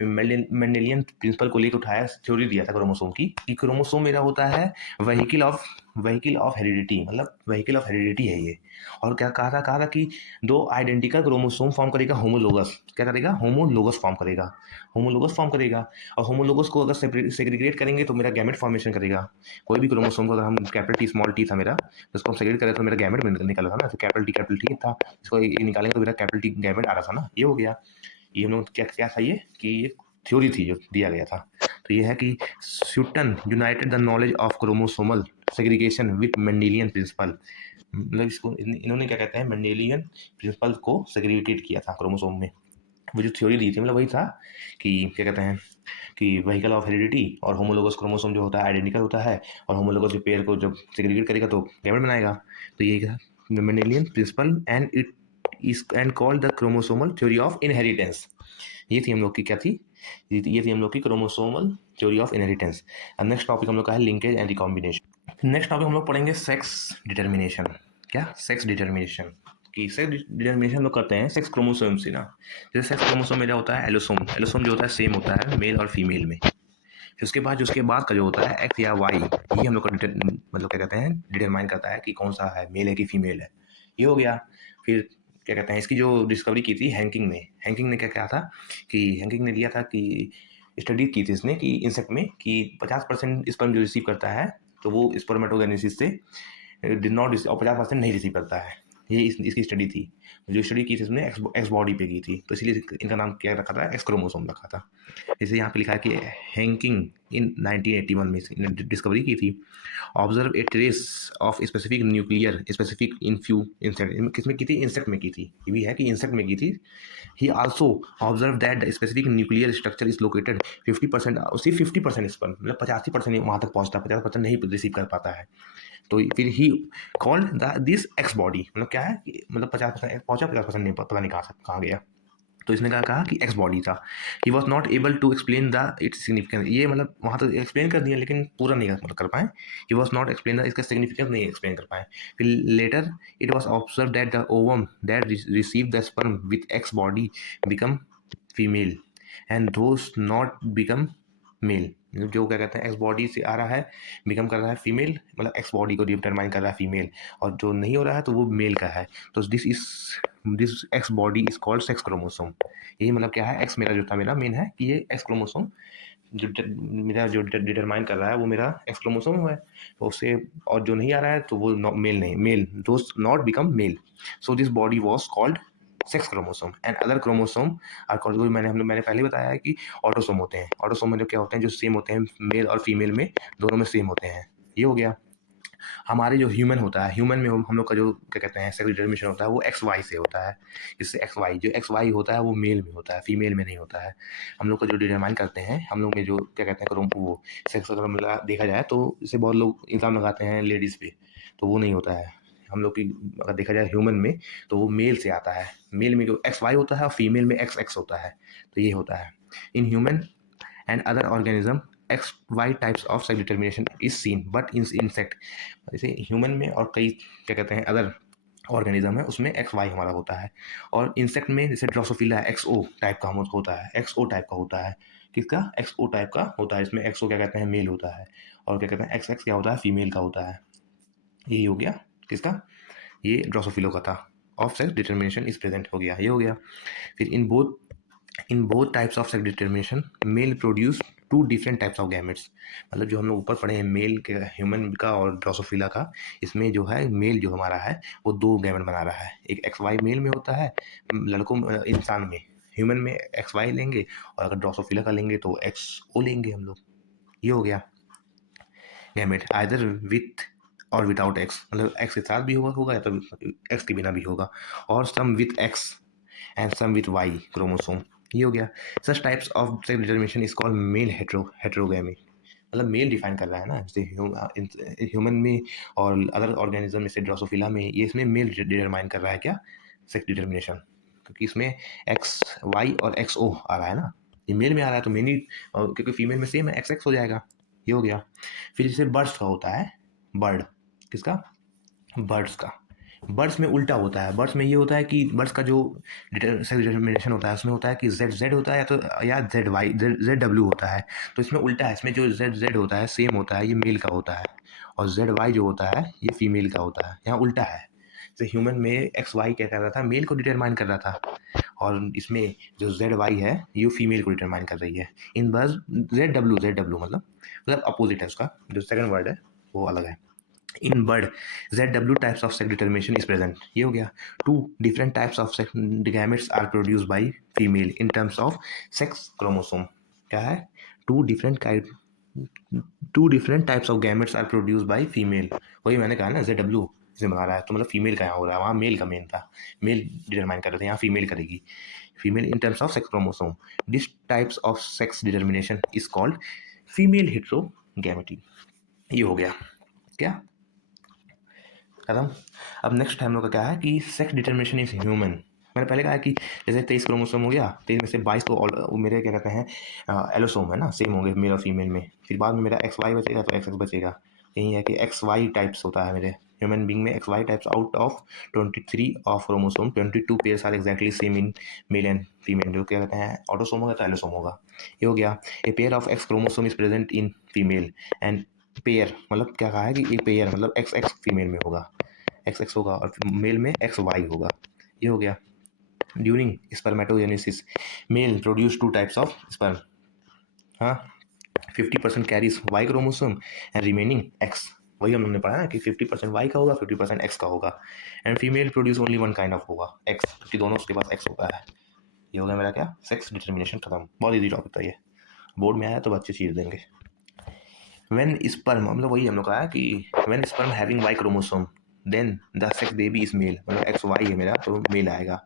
मेंडेलियन प्रिंसिपल को लेकर उठाया, थ्योरी दिया था क्रोमोसोम की कि क्रोमोसोम मेरा होता है व्हीकल ऑफ हेरिडिटी, मतलब व्हीकल ऑफ हेरिडिटी है ये। और क्या कहा था कि दो आइडेंटिकल क्रोमोसोम फॉर्म करेगा होमोलोगस, क्या करेगा होमोलोगस फॉर्म करेगा। और होमोलोगस को अगर सेग्रीगेट करेंगे तो मेरा गैमेट फॉर्मेशन करेगा। कोई भी क्रोमोसोम को अगर हम कैपिटल टी स्मॉल टी था मेरा, तो उसको हम सेग्रीगेट करें तो मेरा गैमेट निकला था ना, तो कैपिटल टी था, इसको निकालेंगे तो मेरा कैपिटल टी गैमेट आ रहा था ना। ये हो गया। ये हम लोग क्या क्या था ये कि ये थ्योरी थी जो दिया गया था। तो ये है कि Sutton united the knowledge of chromosomal segregation with Mendelian principle. मतलब इसको इन्होंने क्या कहते हैं मेंडेलियन प्रिंसिपल को सेग्रीगेट किया था क्रोमोसोम में। वो जो थ्योरी दी थी मतलब वही था कि क्या कहते हैं कि व्हीकल ऑफ हेरिडिटी और होमोलोगस क्रोमोसोम जो होता है आइडेंटिकल होता है, और होमोलोगस जो पेयर को जब सेग्रीगेट करेगा तो गैमेट बनाएगा। तो ये Mendelian principle and it is and called the chromosomal theory of inheritance. ये थी हम लोग की क्या थी, ये थी हम लोग की chromosomal theory of inheritance. Next topic हम लोग का है linkage and recombination. Next topic हम लोग पढ़ेंगे सेक्स डिटर्मिनेशन। क्या सेक्स डिटर्मिनेशन कि सेक्स डिटर्मिनेशन हम लोग करते हैं सेक्स क्रोमोसोम से ना। जैसे सेक्स क्रोमोसोम मेरा होता है एलोसोम, एलोसोम जो होता है सेम होता है मेल और फीमेल में। फिर उसके बाद का जो होता है एक्स या वाई, ये हम लोग का मतलब क्या कहते हैं डिटरमाइन करता है कि कौन सा है मेल है कि फीमेल है। ये हो गया। फिर क्या कहते हैं इसकी जो डिस्कवरी की थी हैंकिंग ने क्या कहा था कि हैंकिंग ने लिया था कि स्टडी की थी इसने कि इंसेक्ट में कि 50% स्पर्म जो रिसीव करता है तो वो स्पर्मेटोजेनेसिस से डिड नॉट और 50% नहीं रिसीव करता है। ये इसकी स्टडी थी। जो स्टडी की थी इसने एक्स बॉडी पे की थी, तो इसलिए इनका नाम क्या रखा था एक्स क्रोमोसोम रखा था। जैसे यहाँ पे लिखा है कि हैंकिंग इन 1981 में इसने डिस्कवरी की थी। Observe a trace of specific nuclear specific in few insect, किसमें की थी इंसेक्ट में की थी, ये भी है कि इंसेक्ट में की थी। ही also observe that the specific nuclear structure is located 50%, सिर्फ 50% इस पर मतलब 85% वहाँ तक पहुँचता है, 50% नहीं रिसीव कर पाता है। तो फिर he called the this x body, मतलब क्या है कि मतलब 50% पहुँचा, 50% नहीं पता नहीं कहाँ गया। तो इसने कहा कि एक्स बॉडी था। He was not able to explain the its significance, ये मतलब वहाँ तो एक्सप्लेन कर दिया लेकिन पूरा नहीं कर पाए। He was not explain the इसका सिग्निफिकेंस नहीं एक्सप्लेन कर पाए। फिर later it was observe that the ovum that receive the sperm with X body become female and those not become male. जो क्या कहते हैं एक्स बॉडी से आ रहा है बिकम कर रहा है फीमेल, मतलब एक्स बॉडी को डिटरमाइन कर रहा है फीमेल, और जो नहीं हो रहा है तो वो मेल का है। तो this x body is called sex chromosome. यही मतलब क्या है एक्स मेरा जो था मेरा मेन है कि ये एक्स क्रोमोसोम जो मेरा जो डिटरमाइन कर रहा है वो मेरा एक्स क्रोमोसोम है। तो उससे और जो नहीं आ रहा है तो वो मेल नहीं, male those not become male. So this body was called sex chromosome and other chromosome are called, मैंने पहले बताया है कि ऑटोसोम होते हैं। ऑटोसोम मतलब क्या होते हैं जो सेम होते हैं मेल और फीमेल में, दोनों में सेम होते हैं। ये हो गया। हमारे जो ह्यूमन होता है, ह्यूमन में हम लोग का जो क्या कहते हैं सेक्स डिटर्मिनेशन होता है वो एक्स वाई से होता है। इससे एक्स वाई होता है वो मेल में होता है, फीमेल में नहीं होता है। हम लोग का जो डिटरमाइन करते हैं हम लोग में जो क्या कहते हैं वो सेक्स अगर मिला देखा जाए तो इससे बहुत लोग इल्ज़ाम लगाते हैं लेडीज़ पे, तो वो नहीं होता है। हम लोग की अगर देखा जाए ह्यूमन में तो वो मेल से आता है। मेल में जो एक्स वाई होता है और फीमेल में एक्स एक्स होता है। तो ये होता है in human and other organism X Y types of sex determination is seen but in insect. जैसे ह्यूमन में और कई क्या कहते हैं अदर ऑर्गेनिज्म है उसमें एक्स वाई हमारा होता है, और इंसेक्ट में जैसे ड्रोसोफिला एक्स ओ टाइप का होता है, एक्स ओ टाइप का होता है। किसका एक्स ओ टाइप का होता है, इसमें एक्स ओ क्या कहते हैं मेल होता है, और क्या कहते हैं एक्स एक्स क्या होता है फीमेल का होता है। यही हो गया किसका, ये ड्रोसोफिलो का था। Of sex determination is present हो गया, ये हो गया। फिर in both types of sex determination male produce two different types of gametes. मतलब जो हम लोग ऊपर पढ़े हैं मेल के, ह्यूमन का और ड्रोसोफिला का, इसमें जो है मेल जो हमारा है वो दो गैमेट बना रहा है। एक एक्स वाई मेल में होता है, लड़कों इंसान में, ह्यूमन में एक्स वाई लेंगे, और अगर ड्रोसोफिला का लेंगे तो एक्स ओ लेंगे हम लोग। ये हो गया गैमेट, आइदर विथ और विदाउट एक्स, मतलब एक्स के साथ भी होगा या तो एक्स के बिना भी होगा, और some with X and some with Y chromosome. ये हो गया। Such types of sex determination is called male heterogamy. मतलब मेल डिफाइन कर रहा है ना, जैसे ह्यूमन में और अदर ऑर्गेनिज्म जैसे ड्रोसोफिला में, ये इसमें मेल डिटरमाइन कर रहा है क्या, सेक्स डिटर्मिनेशन, क्योंकि इसमें एक्स वाई और एक्स ओ आ रहा है ना, ये मेल में आ रहा है तो मेनी, क्योंकि फीमेल में सेम है एक्स एक्स हो जाएगा। ये हो गया। फिर जैसे बर्ड्स का होता है, बर्ड किसका, बर्ड्स का, बर्ड्स में उल्टा होता है। बर्ड्स में ये होता है कि बर्ड्स का जो डिटर्मिनेशन होता है उसमें होता है कि जेड जेड होता है या तो या जेड वाई जेड डब्ल्यू होता है। तो इसमें उल्टा है, इसमें जो जेड जेड होता है सेम होता है, ये मेल का होता है, और जेड वाई जो होता है ये फीमेल का होता है। यहाँ उल्टा है, जैसे ह्यूमन में एक्स वाई क्या कर रहा था, मेल को डिटरमाइन कर रहा था, और इसमें जो जेड वाई है ये फीमेल को डिटरमाइन कर रही है। इन बस जेड डब्ल्यू मतलब अपोजिट है उसका, जो सेकंड वर्ड है वो अलग है। In bird ZW types of sex determination is present. ये हो गया। Two different types of gametes are produce by female in terms of sex chromosome. क्या है, two different two different types of gametes are produce by female. वही मैंने कहा ना, ZW से बना रहा है तो मतलब फीमेल का यहाँ हो रहा है, वहाँ मेल का मेन था, मेल डिटरमाइन कर रहे थे, यहाँ फीमेल करेगी, female in terms of sex chromosome. This types of sex determination is called female heterogamety. ये हो गया क्या, खत्म। अब नेक्स्ट हम लोग का क्या है कि सेक्स डिटर्मिनेशन इज ह्यूमन। मैंने पहले कहा कि जैसे 23 क्रोमोसोम हो गया, 23 में से 22 तो मेरे क्या कहते हैं एलोसोम है ना, सेम होंगे मेल और फीमेल में। फिर बाद में मेरा एक्स वाई बचेगा तो एक्स एक्स बचेगा। यही है कि एक्स वाई टाइप्स होता है मेरे ह्यूमन बींग में, X Y types out of 23 of chromosome 22 pairs are exactly same in male and female. जो क्या कहते हैं ऑटोसोम होगा तो एलोसोम होगा। ये हो गया। A pair of X chromosome is present in female and pair मतलब क्या कहा है कि एक पेयर मतलब एक्स एक्स फीमेल में होगा, एक्स एक्स होगा, और मेल में एक्स वाई होगा। ये हो गया। During spermatogenesis male produce two types of sperm. हाँ, 50% carries Y chromosome and remaining X. वही हम लोगों ने पढ़ा ना कि 50% वाई का होगा, 50% एक्स का होगा, and female produce only one kind of होगा एक्स, क्योंकि दोनों उसके पास एक्स होता है। ये हो गया मेरा क्या, सेक्स डिटर्मिनेशन खत्म। बहुत ईजी टॉपिक था ये, बोर्ड में आया तो बच्चे चीर देंगे। व्हेन स्पर्म मतलब वही हम लोग का है कि when sperm having Y chromosome then the sex baby is male, मतलब एक्स वाई है मेरा तो मेल आएगा।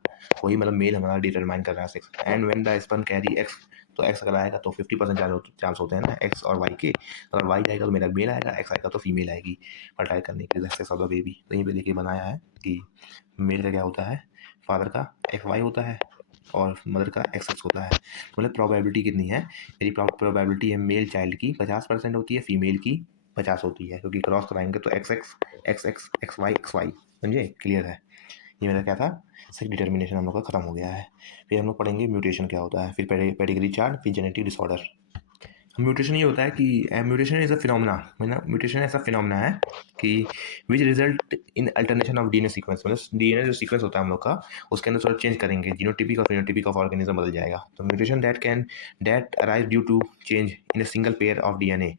वही मतलब मेल हमारा डिटरमाइन कर रहा है sex. And when the sperm carry x, तो एक्स अगर आएगा तो 50% चांस होते हैं ना एक्स और वाई के। अगर वाई आएगा तो मेरा मेल आएगा, एक्स आएगा तो फीमेल आएगी। फर्टाइल करने के लिए सेक्स ऑफ द बेबी कहीं पे देखिए बनाया है कि मेल का क्या होता है, फादर का एक्स वाई होता है और मदर का एक्स एक्स होता है। मतलब प्रोबेबिलिटी कितनी है, मेरी प्रोबेबिलिटी है मेल चाइल्ड की 50% होती है, फीमेल की 50 होती है, क्योंकि क्रॉस कराएंगे तो X X X X X Y. समझे, क्लियर है। ये मेरा क्या था, सेक्स डिटर्मिनेशन हम लोग का खत्म हो गया है। फिर हम लोग पढ़ेंगे म्यूटेशन क्या होता है, फिर पेडिग्री चार्ट, फिर जेनेटिक डिसऑर्डर। म्यूटेशन ये होता है कि म्यूटेशन इज अ फिनोमेना, मतलब म्यूटेशन ऐसा फिनोमेना है कि which result in alternation of DNA sequence, मतलब डीएनए जो सीक्वेंस होता है हम लोग का उसके अंदर थोड़ा चेंज करेंगे, जीनोटिपिक और फिनोटिपिक ऑफ ऑर्गेनिज्म बदल जाएगा। तो mutation that arise due to change in a single pair of DNA.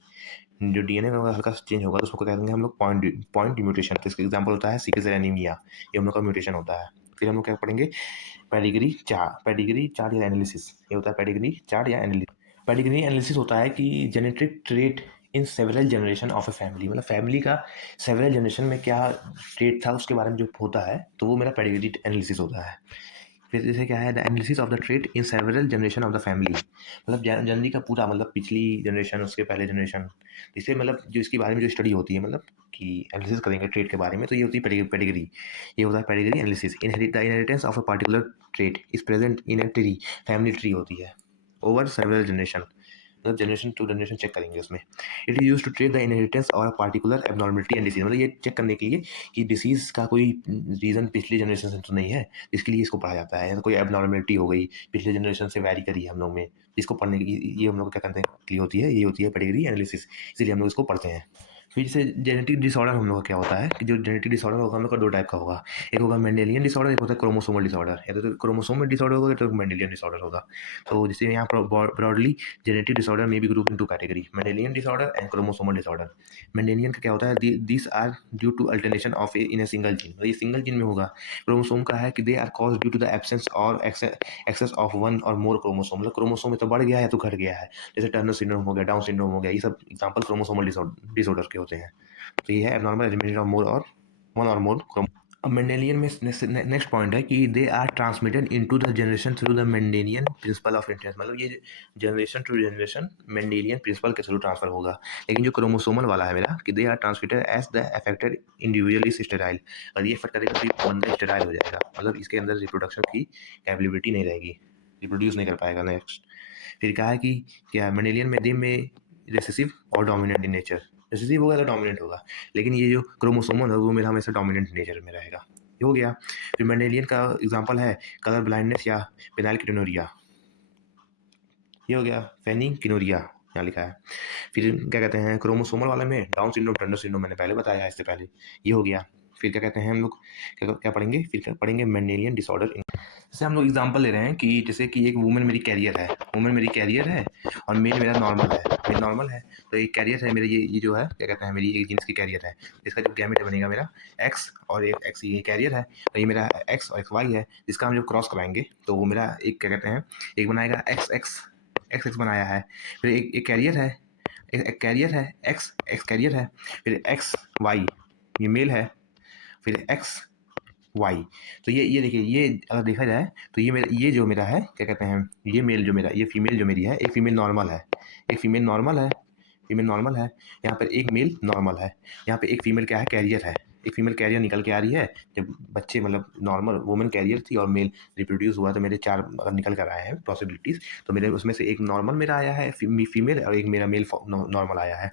जो डीएनए में अगर हल्का सा चेंज होगा तो उसको कह देंगे हम लोग पॉइंट म्यूटेशन। तो इसका एग्जाम्पल होता है सिकल सेल एनीमिया, ये हम लोग का म्यूटेशन होता है। फिर हम लोग क्या पढ़ेंगे, पेडिग्री चार्ट या एनालिसिस। ये होता है पेडिग्री चार्ट या एनालिसिस। पेडिग्री एनालिसिस होता है कि genetic trait in several generation of a family, मतलब फैमिली का सेवरल जनरेशन में क्या ट्रेट था उसके बारे में जो होता है तो वो मेरा पेडिग्री एनालिसिस होता है। फिर जैसे क्या है, the analysis of the trait in several generation of the family, मतलब जनरी का पूरा मतलब पिछली जनरेशन उसके पहले जनरेशन, इससे मतलब जो इसके बारे में जो स्टडी होती है मतलब कि एनालिसिस करेंगे ट्रेट के बारे में, तो ये होती है पेडिग्री। ये होता है pedigree analysis. The inheritance of a particular trait is present in a tree, family tree होती है ओवर सेवरल जनरेशन, मतलब जनरेशन टू जनरेशन चेक करेंगे उसमें। It is use to trait the inheritance or particular abnormality and disease, मतलब ये चेक करने के लिए कि डिसीज का कोई रीजन पिछली जनरेशन से तो नहीं है, इसके लिए इसको पढ़ा जाता है। कोई एबनॉर्मलिटी हो गई पिछले जनरेशन से वैरी करी है हम लोग में, इसको पढ़ने की ये हम लोग क्या करते हैं लिए होती है, ये होती है पेडिग्री एनालिसिस, इसलिए हम लोग इसको पढ़ते हैं। फिर जैसे जेनेटिक डिसऑर्डर हम लोग का क्या होता है कि जो जेनेटिक डिसऑर्डर होगा हम लोग का दो टाइप का होगा। एक होगा मेंडेलियन डिसऑर्डर, एक होता है क्रोमोसोमल डिसऑर्डर। या तो क्रोमोसोमल डिसऑर्डर होगा या तो मेंडेलियन डिसऑर्डर होगा। तो जैसे यहाँ पर ब्रॉडली जेनेटिक डिसऑर्डर में be group in two category, Mendelian disorder and chromosomal disorder. Mendelian का क्या होता है, this are due to alternation of in a single gene, ये सिंगल जीन में होगा। क्रोमोसोम का है कि they are cause due to the absence or excess of one or more chromosome, मतलब क्रोमोसोम में तो बढ़ गया है तो घट गया है। जैसे टर्नर सिंड्रोम हो गया, डाउन सिंड्रोम हो गया, ये सब एग्जांपल क्रोमोसोमल डिसऑर्डर के होते हैं। तो ये है abnormal arrangement of more or one or more chromosome. अब मेंडेलियन में नेक्स्ट पॉइंट है कि they are transmitted into the generation through the Mendelian principle of inheritance, मतलब ये generation to generation Mendelian principle के थ्रू ट्रांसफर होगा। लेकिन जो क्रोमोसोमल वाला है मेरा कि they are transmitted as the affected individual is sterile, और ये इफेक्ट करेगा तो बंदा स्टेराइल हो जाएगा, मतलब इसके अंदर रिप्रोडक्शन की कैपेबिलिटी नहीं रहेगी, रिप्रोड्यूस नहीं कर पाएगा। नेक्स्ट फिर कहा है कि क्या मेंडेलियन में दे में रिसेसिव और डोमिनेंट इन नेचर, रिसेसिव होगा तो डोमिनेंट होगा, लेकिन ये जो क्रोमोसोमल है वो मेरा हमेशा डोमिनेंट नेचर में रहेगा। ये हो गया। फिर मेंडेलियन का एग्जांपल है कलर ब्लाइंडनेस या फेनिलकेटोनुरिया, ये हो गया फेनिलकेटोनुरिया यहाँ लिखा है। फिर क्या कहते हैं क्रोमोसोमल वाले में डाउन सिंड्रोम, टर्नर सिंड्रोम मैंने पहले बताया है इससे पहले, ये हो गया। फिर क्या कहते हैं हम लोग क्या क्या पढ़ेंगे, फिर क्या पढ़ेंगे मेंडेलियन डिसऑर्डर। जैसे हम लोग एग्जांपल ले रहे हैं कि जैसे कि एक वुमन मेरी कैरियर है, वुमन मेरी कैरियर है और मेल मेरा नॉर्मल है, मेल नॉर्मल है। तो एक कैरियर है मेरे, ये जो है क्या कहते हैं मेरी एक जीन्स की कैरियर है, इसका जो गैमेट बनेगा मेरा एक्स और एक एक्स, ये कैरियर है तो ये मेरा एक्स और एक्स वाई है, जिसका हम जब क्रॉस कराएंगे तो वो मेरा एक क्या कहते हैं एक बनाएगा एक्स एक्स, एक्स एक्स बनाया है। फिर एक कैरियर है, एक कैरियर है एक्स, एक्स कैरियर है, फिर एक्स वाई ये मेल है, फिर एक्स वाई। तो ये देखिए, ये अगर देखा जाए तो ये जो मेरा है क्या कहते हैं ये मेल जो मेरा, ये फीमेल जो मेरी है, एक फीमेल नॉर्मल है, एक फीमेल नॉर्मल है, फीमेल नॉर्मल है। यहाँ पर एक मेल नॉर्मल है, यहाँ पे एक फीमेल क्या है कैरियर है, एक फीमेल कैरियर निकल के आ रही है। जब बच्चे मतलब नॉर्मल वुमेन कैरियर थी और मेल रिप्रोड्यूस हुआ तो मेरे चार अगर निकल कर आए हैं पॉसिबिलिटीज़, तो मेरे उसमें से एक नॉर्मल मेरा आया है फीमेल, और एक मेरा मेल नॉर्मल आया है,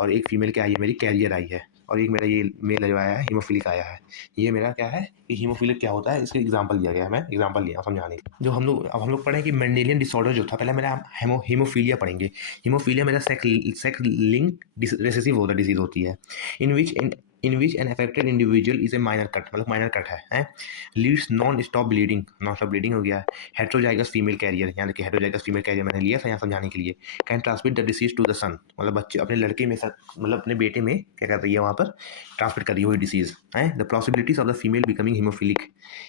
और एक फीमेल क्या आई है मेरी कैरियर आई है, और एक मेरा ये मेल जो आया है हीमोफिलिक आया है। ये मेरा क्या है कि हीमोफिलिक क्या होता है, इसके एग्जांपल दिया गया है, मैं एग्जांपल लिया समझाने के लिए। जो हम लोग अब हम लोग पढ़े कि मेंडेलियन डिसऑर्डर जो था, पहले मेरा हीमोफीलिया पढ़ेंगे। हीमोफीलिया मेरा सेक्स लिंक रिसेसिव होता डिजीज होती है, in which an affected individual is a minor cut, मतलब माइनर कट है leads non stop bleeding, non stop bleeding हो गया है। हेट्रोजाइगस फीमेल कैरियर, यहाँ देखिए हेट्रोजाइगस फीमेल कैरियर मैंने लिया था यहाँ समझाने के लिए। Can transmit the disease to the son, मतलब बच्चे अपने लड़के में मतलब अपने बेटे में क्या कर रही है वहाँ पर ट्रांसमिट कर रही हुई डिसीज है। The possibilities of the female becoming haemophilic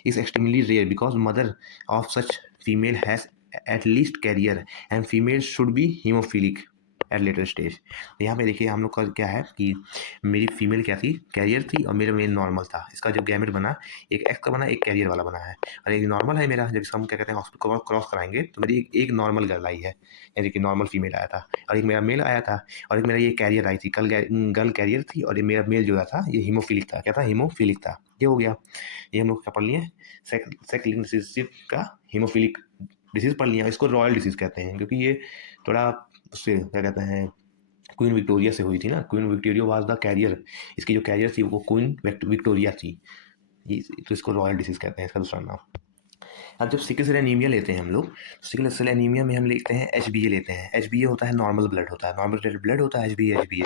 is extremely rare because mother of such female has at least carrier and female should be haemophilic at later stage. यहाँ पे देखिए हम लोग का क्या है कि मेरी फीमेल क्या थी कैरियर थी और मेरा मेल नॉर्मल था, इसका जो गैमेट बना एक एक्स का बना, एक कैरियर वाला बना है, और एक नॉर्मल है मेरा। जब इसका हम क्या कहते हैं हॉस्पिटल क्रॉस कराएंगे तो मेरी एक नॉर्मल गर्ल आई है, यानी कि नॉर्मल फीमेल आया था, और एक मेरा मेल आया था, और एक मेरा ये कैरियर आई थी, कल गर्ल कैरियर थी, और ये मेरा मेल जो था ये हीमोफिलिक था, क्या था हीमोफिलिक था। ये हो गया। ये हम लोग क्या पढ़ लिए सेक्स लिंक्ड डिसीज का हीमोफिलिक डिसीज पढ़ लिया। इसको रॉयल डिसीज कहते हैं क्योंकि ये थोड़ा उससे क्या कहते हैं क्वीन विक्टोरिया से हुई थी ना, Queen Victoria was the carrier, इसकी जो कैरियर थी वो क्वीन विक्टोरिया थी, तो इसको रॉयल डिसीज कहते हैं, इसका दूसरा नाम। अब जब सिकल सेल एनीमिया लेते हैं हम लोग, सिकल सेल एनीमिया में हम लेते हैं एचबीए लेते हैं। एचबीए होता है नॉर्मल ब्लड होता है, नॉर्मल रेड ब्लड होता है एचबीए।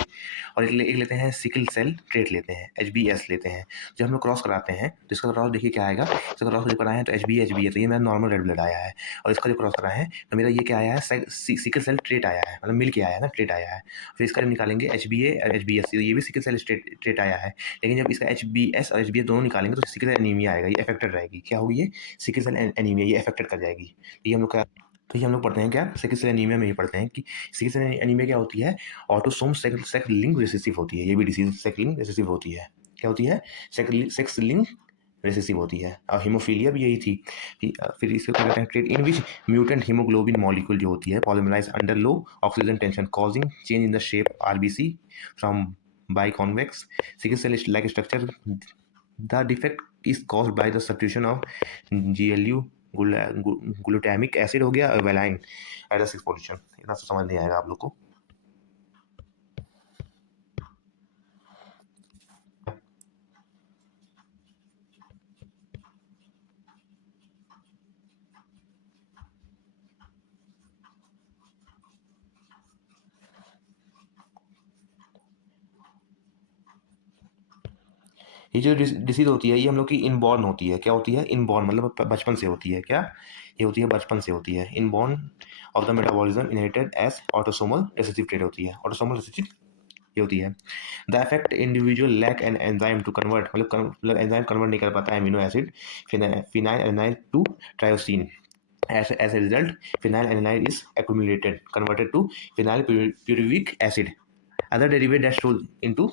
और एक लेते हैं सिकल सेल ट्रेट लेते हैं, एचबीएस लेते हैं। जब हम लोग क्रॉस कराते हैं तो इसका क्रॉस देखिए क्या आएगा, इसका क्रॉस जो कराए हैं तो एचबीए, तो ये मेरा नॉर्मल रेड ब्लड आया है। और इसका जो क्रॉस कराए हैं तो मेरा ये क्या आया है सिकल सेल ट्रेट आया है, मतलब मिल के आया है ना, ट्रेट आया है। फिर इसका जब निकालेंगे एचबीए और एचबीएस, ये भी सिकल सेल ट्रेट आया है। लेकिन जब इसका एचबीएस और एचबीएस दोनों निकालेंगे तो सिकल सेल एनीमिया आएगा, ये अफेक्टेड रहेगी। क्या होगी ये सिकल सेल एनीमिया, ये अफेक्टेड कर जाएगी। ये हम लोग क्या, तो ये हम लोग पढ़ते हैं क्या सिकल सेल एनीमिया में ही पढ़ते हैं कि सिकल सेल एनीमिया क्या होती है, ऑटोसोम सेक्स लिंक रिसेसिव होती है। ये भी डिसीज सेक्स लिंक रिसेसिव होती है। क्या होती है सेक्स लिंक रिसेसिव होती है। और हीमोफीलिया भी यही थी फिर इसको क्या कहते हैं trait in which mutant haemoglobin molecule जो होती है polymerise under low oxygen tension causing change in the shape RBC from biconvex sickle cell like structure. The defect is caused by the substitution of GLU glutamic acid हो गया वेलाइन एट 6 पोजीशन। इतना तो समझ नहीं आएगा आप लोग को। ये जो डिसीज होती है ये हम लोग की इनबॉर्न होती है। क्या होती है? इनबॉर्न, मतलब बचपन से होती है। क्या ये होती है? बचपन से होती है। Inborn of the metabolism inherited as autosomal recessive trait होती है। ऑटोसोमल रिसेसिव ये होती है। The effect individual lack an enzyme to convert, मतलब एंजाइम कन्वर्ट नहीं कर पाता है amino acid phenylalanine to tyrosine. As a result, phenylalanine is accumulated, converted to phenylpyruvic acid. Other derivative that shows into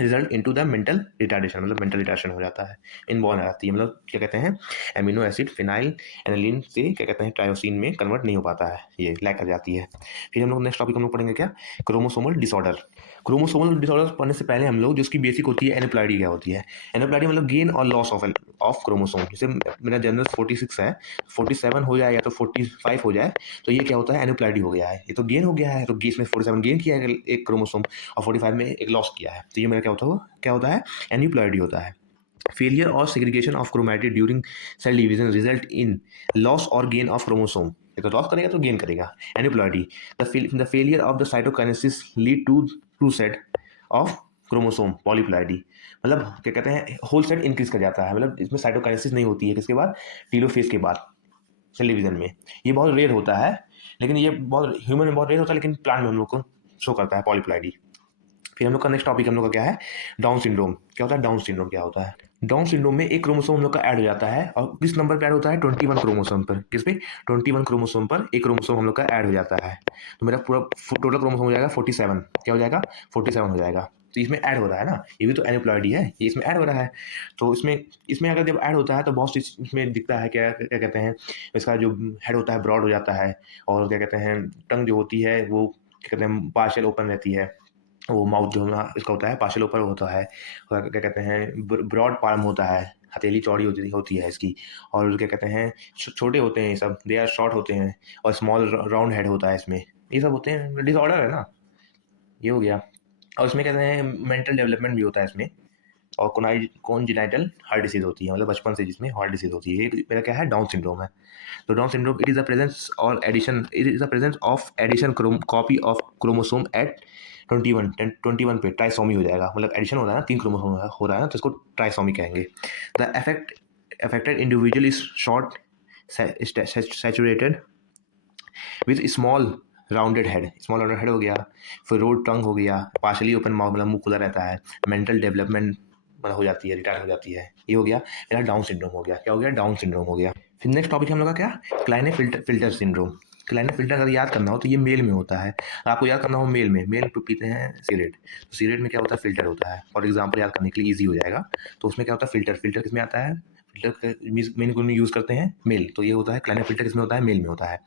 result into the mental retardation, मतलब मेंटल रिटार्डेशन हो जाता है। इनबॉर्न आ जाती है, मतलब क्या कहते हैं, एमिनो एसिड फिनाइल एनालिन से क्या कहते हैं ट्रायोसिन में कन्वर्ट नहीं हो पाता है, ये लैक कर जाती है। फिर हम लोग नेक्स्ट टॉपिक हम लोग पढ़ेंगे क्या? Chromosomal disorder. क्रोमोसोमल डिसऑर्डर पढ़ने से पहले हम लोग, जिसकी बेसिक होती है एनोप्लाइडी, क्या होती है? एनोप्लाइडी मतलब गेन और लॉस ऑफ क्रोमोसोम। जैसे मेरा जनरल 46 है, 47 हो जाए या तो 45 हो जाए, तो ये क्या होता है? एनोप्लाइडी हो गया है, ये तो गेन हो गया है, तो इसमें 47 गेन किया है एक क्रोमोसोम और 45 में एक लॉस किया है, तो ये मेरा क्या होता है? एन्यूप्लॉइडी होता है। Failure or segregation of chromatid during cell division result in loss or gain of chromosome. ये तो लॉस करेगा तो गेन करेगा, aneuploidy. The failure of the cytokinesis lead to two set of chromosome polyploidy, मतलब क्या कहते हैं होल सेट इंक्रीज कर जाता है, मतलब इसमें साइटोकाइनेसिस नहीं होती है, किसके बाद? टीलोफेज के बाद सेल डिवीजन में। ये बहुत रेयर होता है, लेकिन ये बहुत ह्यूमन में बहुत रेयर होता है, लेकिन प्लांट में हम लोग को शो करता है पॉलीप्लॉइडी। फिर हम लोग का नेक्स्ट टॉपिक हम लोग का क्या है? Down syndrome. क्या होता है डाउन सिंड्रोम? क्या होता है डाउन सिंड्रोम में? एक क्रोमोसोम हम लोग का ऐड हो जाता है, और किस नंबर पे ऐड होता है? 21 क्रोमोसोम पर। किस पे? 21 क्रोमोसोम पर एक क्रोमोसोम हम लोग का ऐड हो जाता है, तो मेरा पूरा टोटल क्रोमोसोम हो जाएगा 47। क्या हो जाएगा? 47 हो जाएगा। तो इसमें ऐड हो रहा है ना, ये भी तो एनिप्लॉइडी है, ये इसमें ऐड हो रहा है। तो इसमें इसमें अगर जब ऐड होता है तो बहुत सी इसमें दिखता है, क्या क्या कहते हैं, इसका जो हेड होता है ब्रॉड हो जाता है, और क्या कहते हैं टंग जो होती है वो क्या कहते हैं पार्शियल ओपन रहती है, वो माउथ जो ना इसका होता है पार्शियल ऊपर होता है, और क्या कहते हैं ब्रॉड पाल्म होता है, हथेली चौड़ी होती है इसकी, और क्या कहते हैं छोटे होते हैं ये सब, दे आर शॉर्ट होते हैं, और स्मॉल राउंड हेड होता है इसमें। ये सब होते हैं, डिसऑर्डर है ना, ये हो गया। और इसमें कहते हैं मेंटल डेवलपमेंट भी होता है इसमें, और कॉन्जिनाइटल हार्ट डिसीज होती है, मतलब बचपन से जिसमें हार्ट डिसीज होती है, ये मेरा क्या है? डाउन सिंड्रोम है। तो down syndrome it is the presence of addition copy of chromosome at 21 पे ट्राइसोमी हो जाएगा, मतलब एडिशन हो रहा है ना, 3 क्रोमोसोम हो रहा है ना, तो इसको ट्राइसोमी कहेंगे। The affected individual is short saturated with small rounded head, small rounded head हो गया, फिर रोड टंग हो गया, पार्शली ओपन माउथ मतलब मुंह खुला रहता है, मेंटल डेवलपमेंट मतलब हो जाती है, रिटार्ड हो जाती है, ये हो गया मेरा डाउन सिंड्रोम हो गया। क्या हो गया? डाउन सिंड्रोम हो गया। फिर नेक्स्ट टॉपिक हम लोग का क्या? क्लाइने फिल्टर सिंड्रोम। क्लाइने फिल्टर अगर याद करना हो तो ये मेल में होता है, आपको याद करना हो मेल में, मेल पीते हैं सिगरेट, तो सिगरेट में क्या होता है? फिल्टर होता है। फॉर एग्जाम्पल याद करने के लिए ईजी हो जाएगा, तो उसमें क्या होता है? फिल्टर। फिल्टर किसमें आता है? फिल्टर मेन यूज़ करते हैं मेल, तो ये होता है क्लाइने फिल्टर, किसमें होता है? मेल में होता है।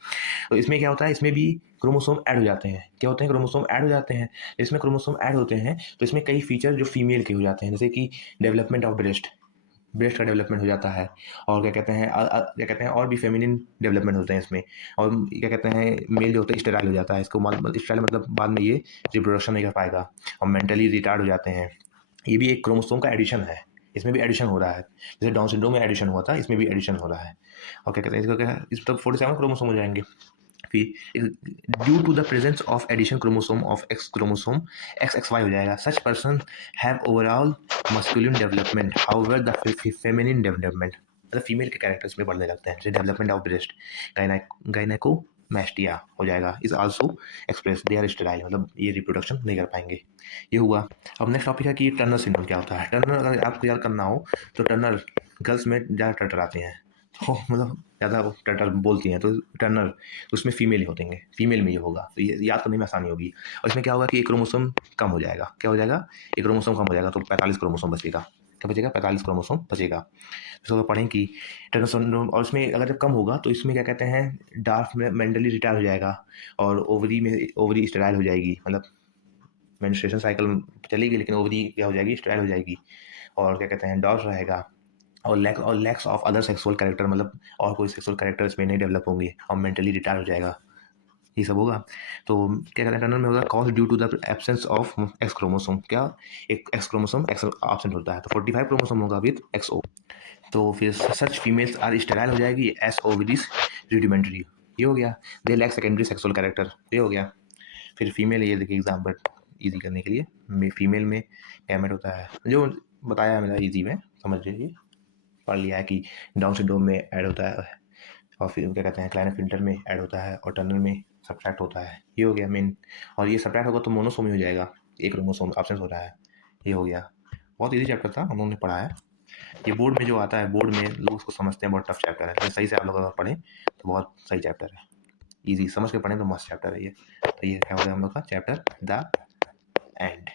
तो इसमें क्या होता है? इसमें भी क्रोमोसोम ऐड हो जाते हैं। क्या होते हैं? क्रोमोसोम ऐड हो जाते हैं। इसमें क्रोमोसोम ऐड होते हैं तो इसमें कई फीचर जो फीमेल के हो जाते हैं, जैसे कि डेवलपमेंट ऑफ ब्रेस्ट का डेवलपमेंट हो जाता है, और क्या कहते हैं क्या कहते हैं और भी फेमिनिन डेवलपमेंट होते हैं इसमें, और क्या कहते हैं मेल जो होता है स्टेराइल हो जाता है, इसको स्टेराइल मतलब बाद में ये रिप्रोडक्शन नहीं कर पाएगा, और मेंटली रिटार्ड हो जाते हैं। ये भी एक क्रोमोसोम का एडिशन है, इसमें भी एडिशन हो रहा है, जैसे डाउन सिंड्रोम में एडिशन हुआ था, इसमें भी एडिशन हो रहा है। और क्या कहते हैं इसको, क्या इस तक 47 क्रोमोसोम हो जाएंगे। Due to the presence of addition chromosome of X chromosome XXY हो जाएगा, such person have overall masculine development however the feminine development, मतलब फीमेल के कैरेक्टर्स में बढ़ने लगते हैं, जैसे डेवलपमेंट ऑफ ब्रेस्ट गायनेकोमैस्टिया हो जाएगा, is also express they are sterile, मतलब ये रिप्रोडक्शन नहीं कर पाएंगे, ये हुआ। अब नेक्स्ट टॉपिक है कि टर्नर सिंड्रोम क्या होता है। टर्नर अगर आपको याद करना हो तो टर्नर गर्ल्स में ज़्यादा टर्टराते हैं, तो मतलब ज़्यादा टर्टर बोलती हैं, तो टर्नर उसमें फीमेल ही होतेंगे, फीमेल में ये होगा, तो ये याद करने में आसानी होगी। और इसमें क्या होगा कि एक क्रोमोसोम कम हो जाएगा। क्या हो जाएगा? एक क्रोमोसोम कम हो जाएगा, तो 45 क्रोमोसोम बचेगा। क्या बचेगा? 45 क्रोमोसोम बचेगा। इसको पढ़ें कि टर्नर सिंड्रोम, और इसमें अगर जब कम होगा तो इसमें क्या कहते हैं डार्क में मेंटली रिटायर हो जाएगा, और ओवरी स्टेराइल हो जाएगी, मतलब मेंस्ट्रुएशन साइकिल चलेगी लेकिन ओवरी क्या हो जाएगी? स्टेराइल हो जाएगी, और क्या कहते हैं डॉस रहेगा, और lakhs of other sexual character, मतलब और कोई सेक्सुअल कैरेक्टर इसमें नहीं डेवलप होंगे, और मेंटली रिटायर हो जाएगा, ये सब होगा। तो क्या कहते हैं टर्नर में होगा cause due to the absence of X chromosome, क्या एक एक्स क्रोमोसोम एक्स एब्सेंट होता है, तो 45 क्रोमोसोम होगा विद XO। तो फिर सच फीमेल्स आर स्टेराइल हो जाएगी, SO विद इज रूडिमेंट्री, ये हो गया। They lack secondary sexual character, ये हो गया। फिर फीमेल, ये देखिए एग्जाम्पल इजी करने के लिए, फीमेल में गैमेट होता है, जो बताया है मेरा इजी में, समझ लीजिए। पढ़ लिया है कि डाउन सिंड्रोम में ऐड होता है, और फिर क्या कहते हैं क्लाइनेट फिल्टर में ऐड होता है, और टनल में सब्ट्रैक्ट होता है। ये हो गया मेन। और ये सब्ट्रैक्ट होगा तो मोनोसोमी हो जाएगा, एक क्रोमोसोम एब्सेंस हो रहा है। ये हो गया। बहुत इजी चैप्टर था, हम लोगों ने पढ़ा है। ये बोर्ड में जो आता है, बोर्ड में लोग उसको समझते हैं बहुत टफ चैप्टर है, लेकिन सही से आप लोग अगर पढ़ें तो बहुत सही चैप्टर है। इजी समझ के पढ़ें तो मस्त चैप्टर है ये। तो ये क्या हो गया हम लोग का चैप्टर द एंड।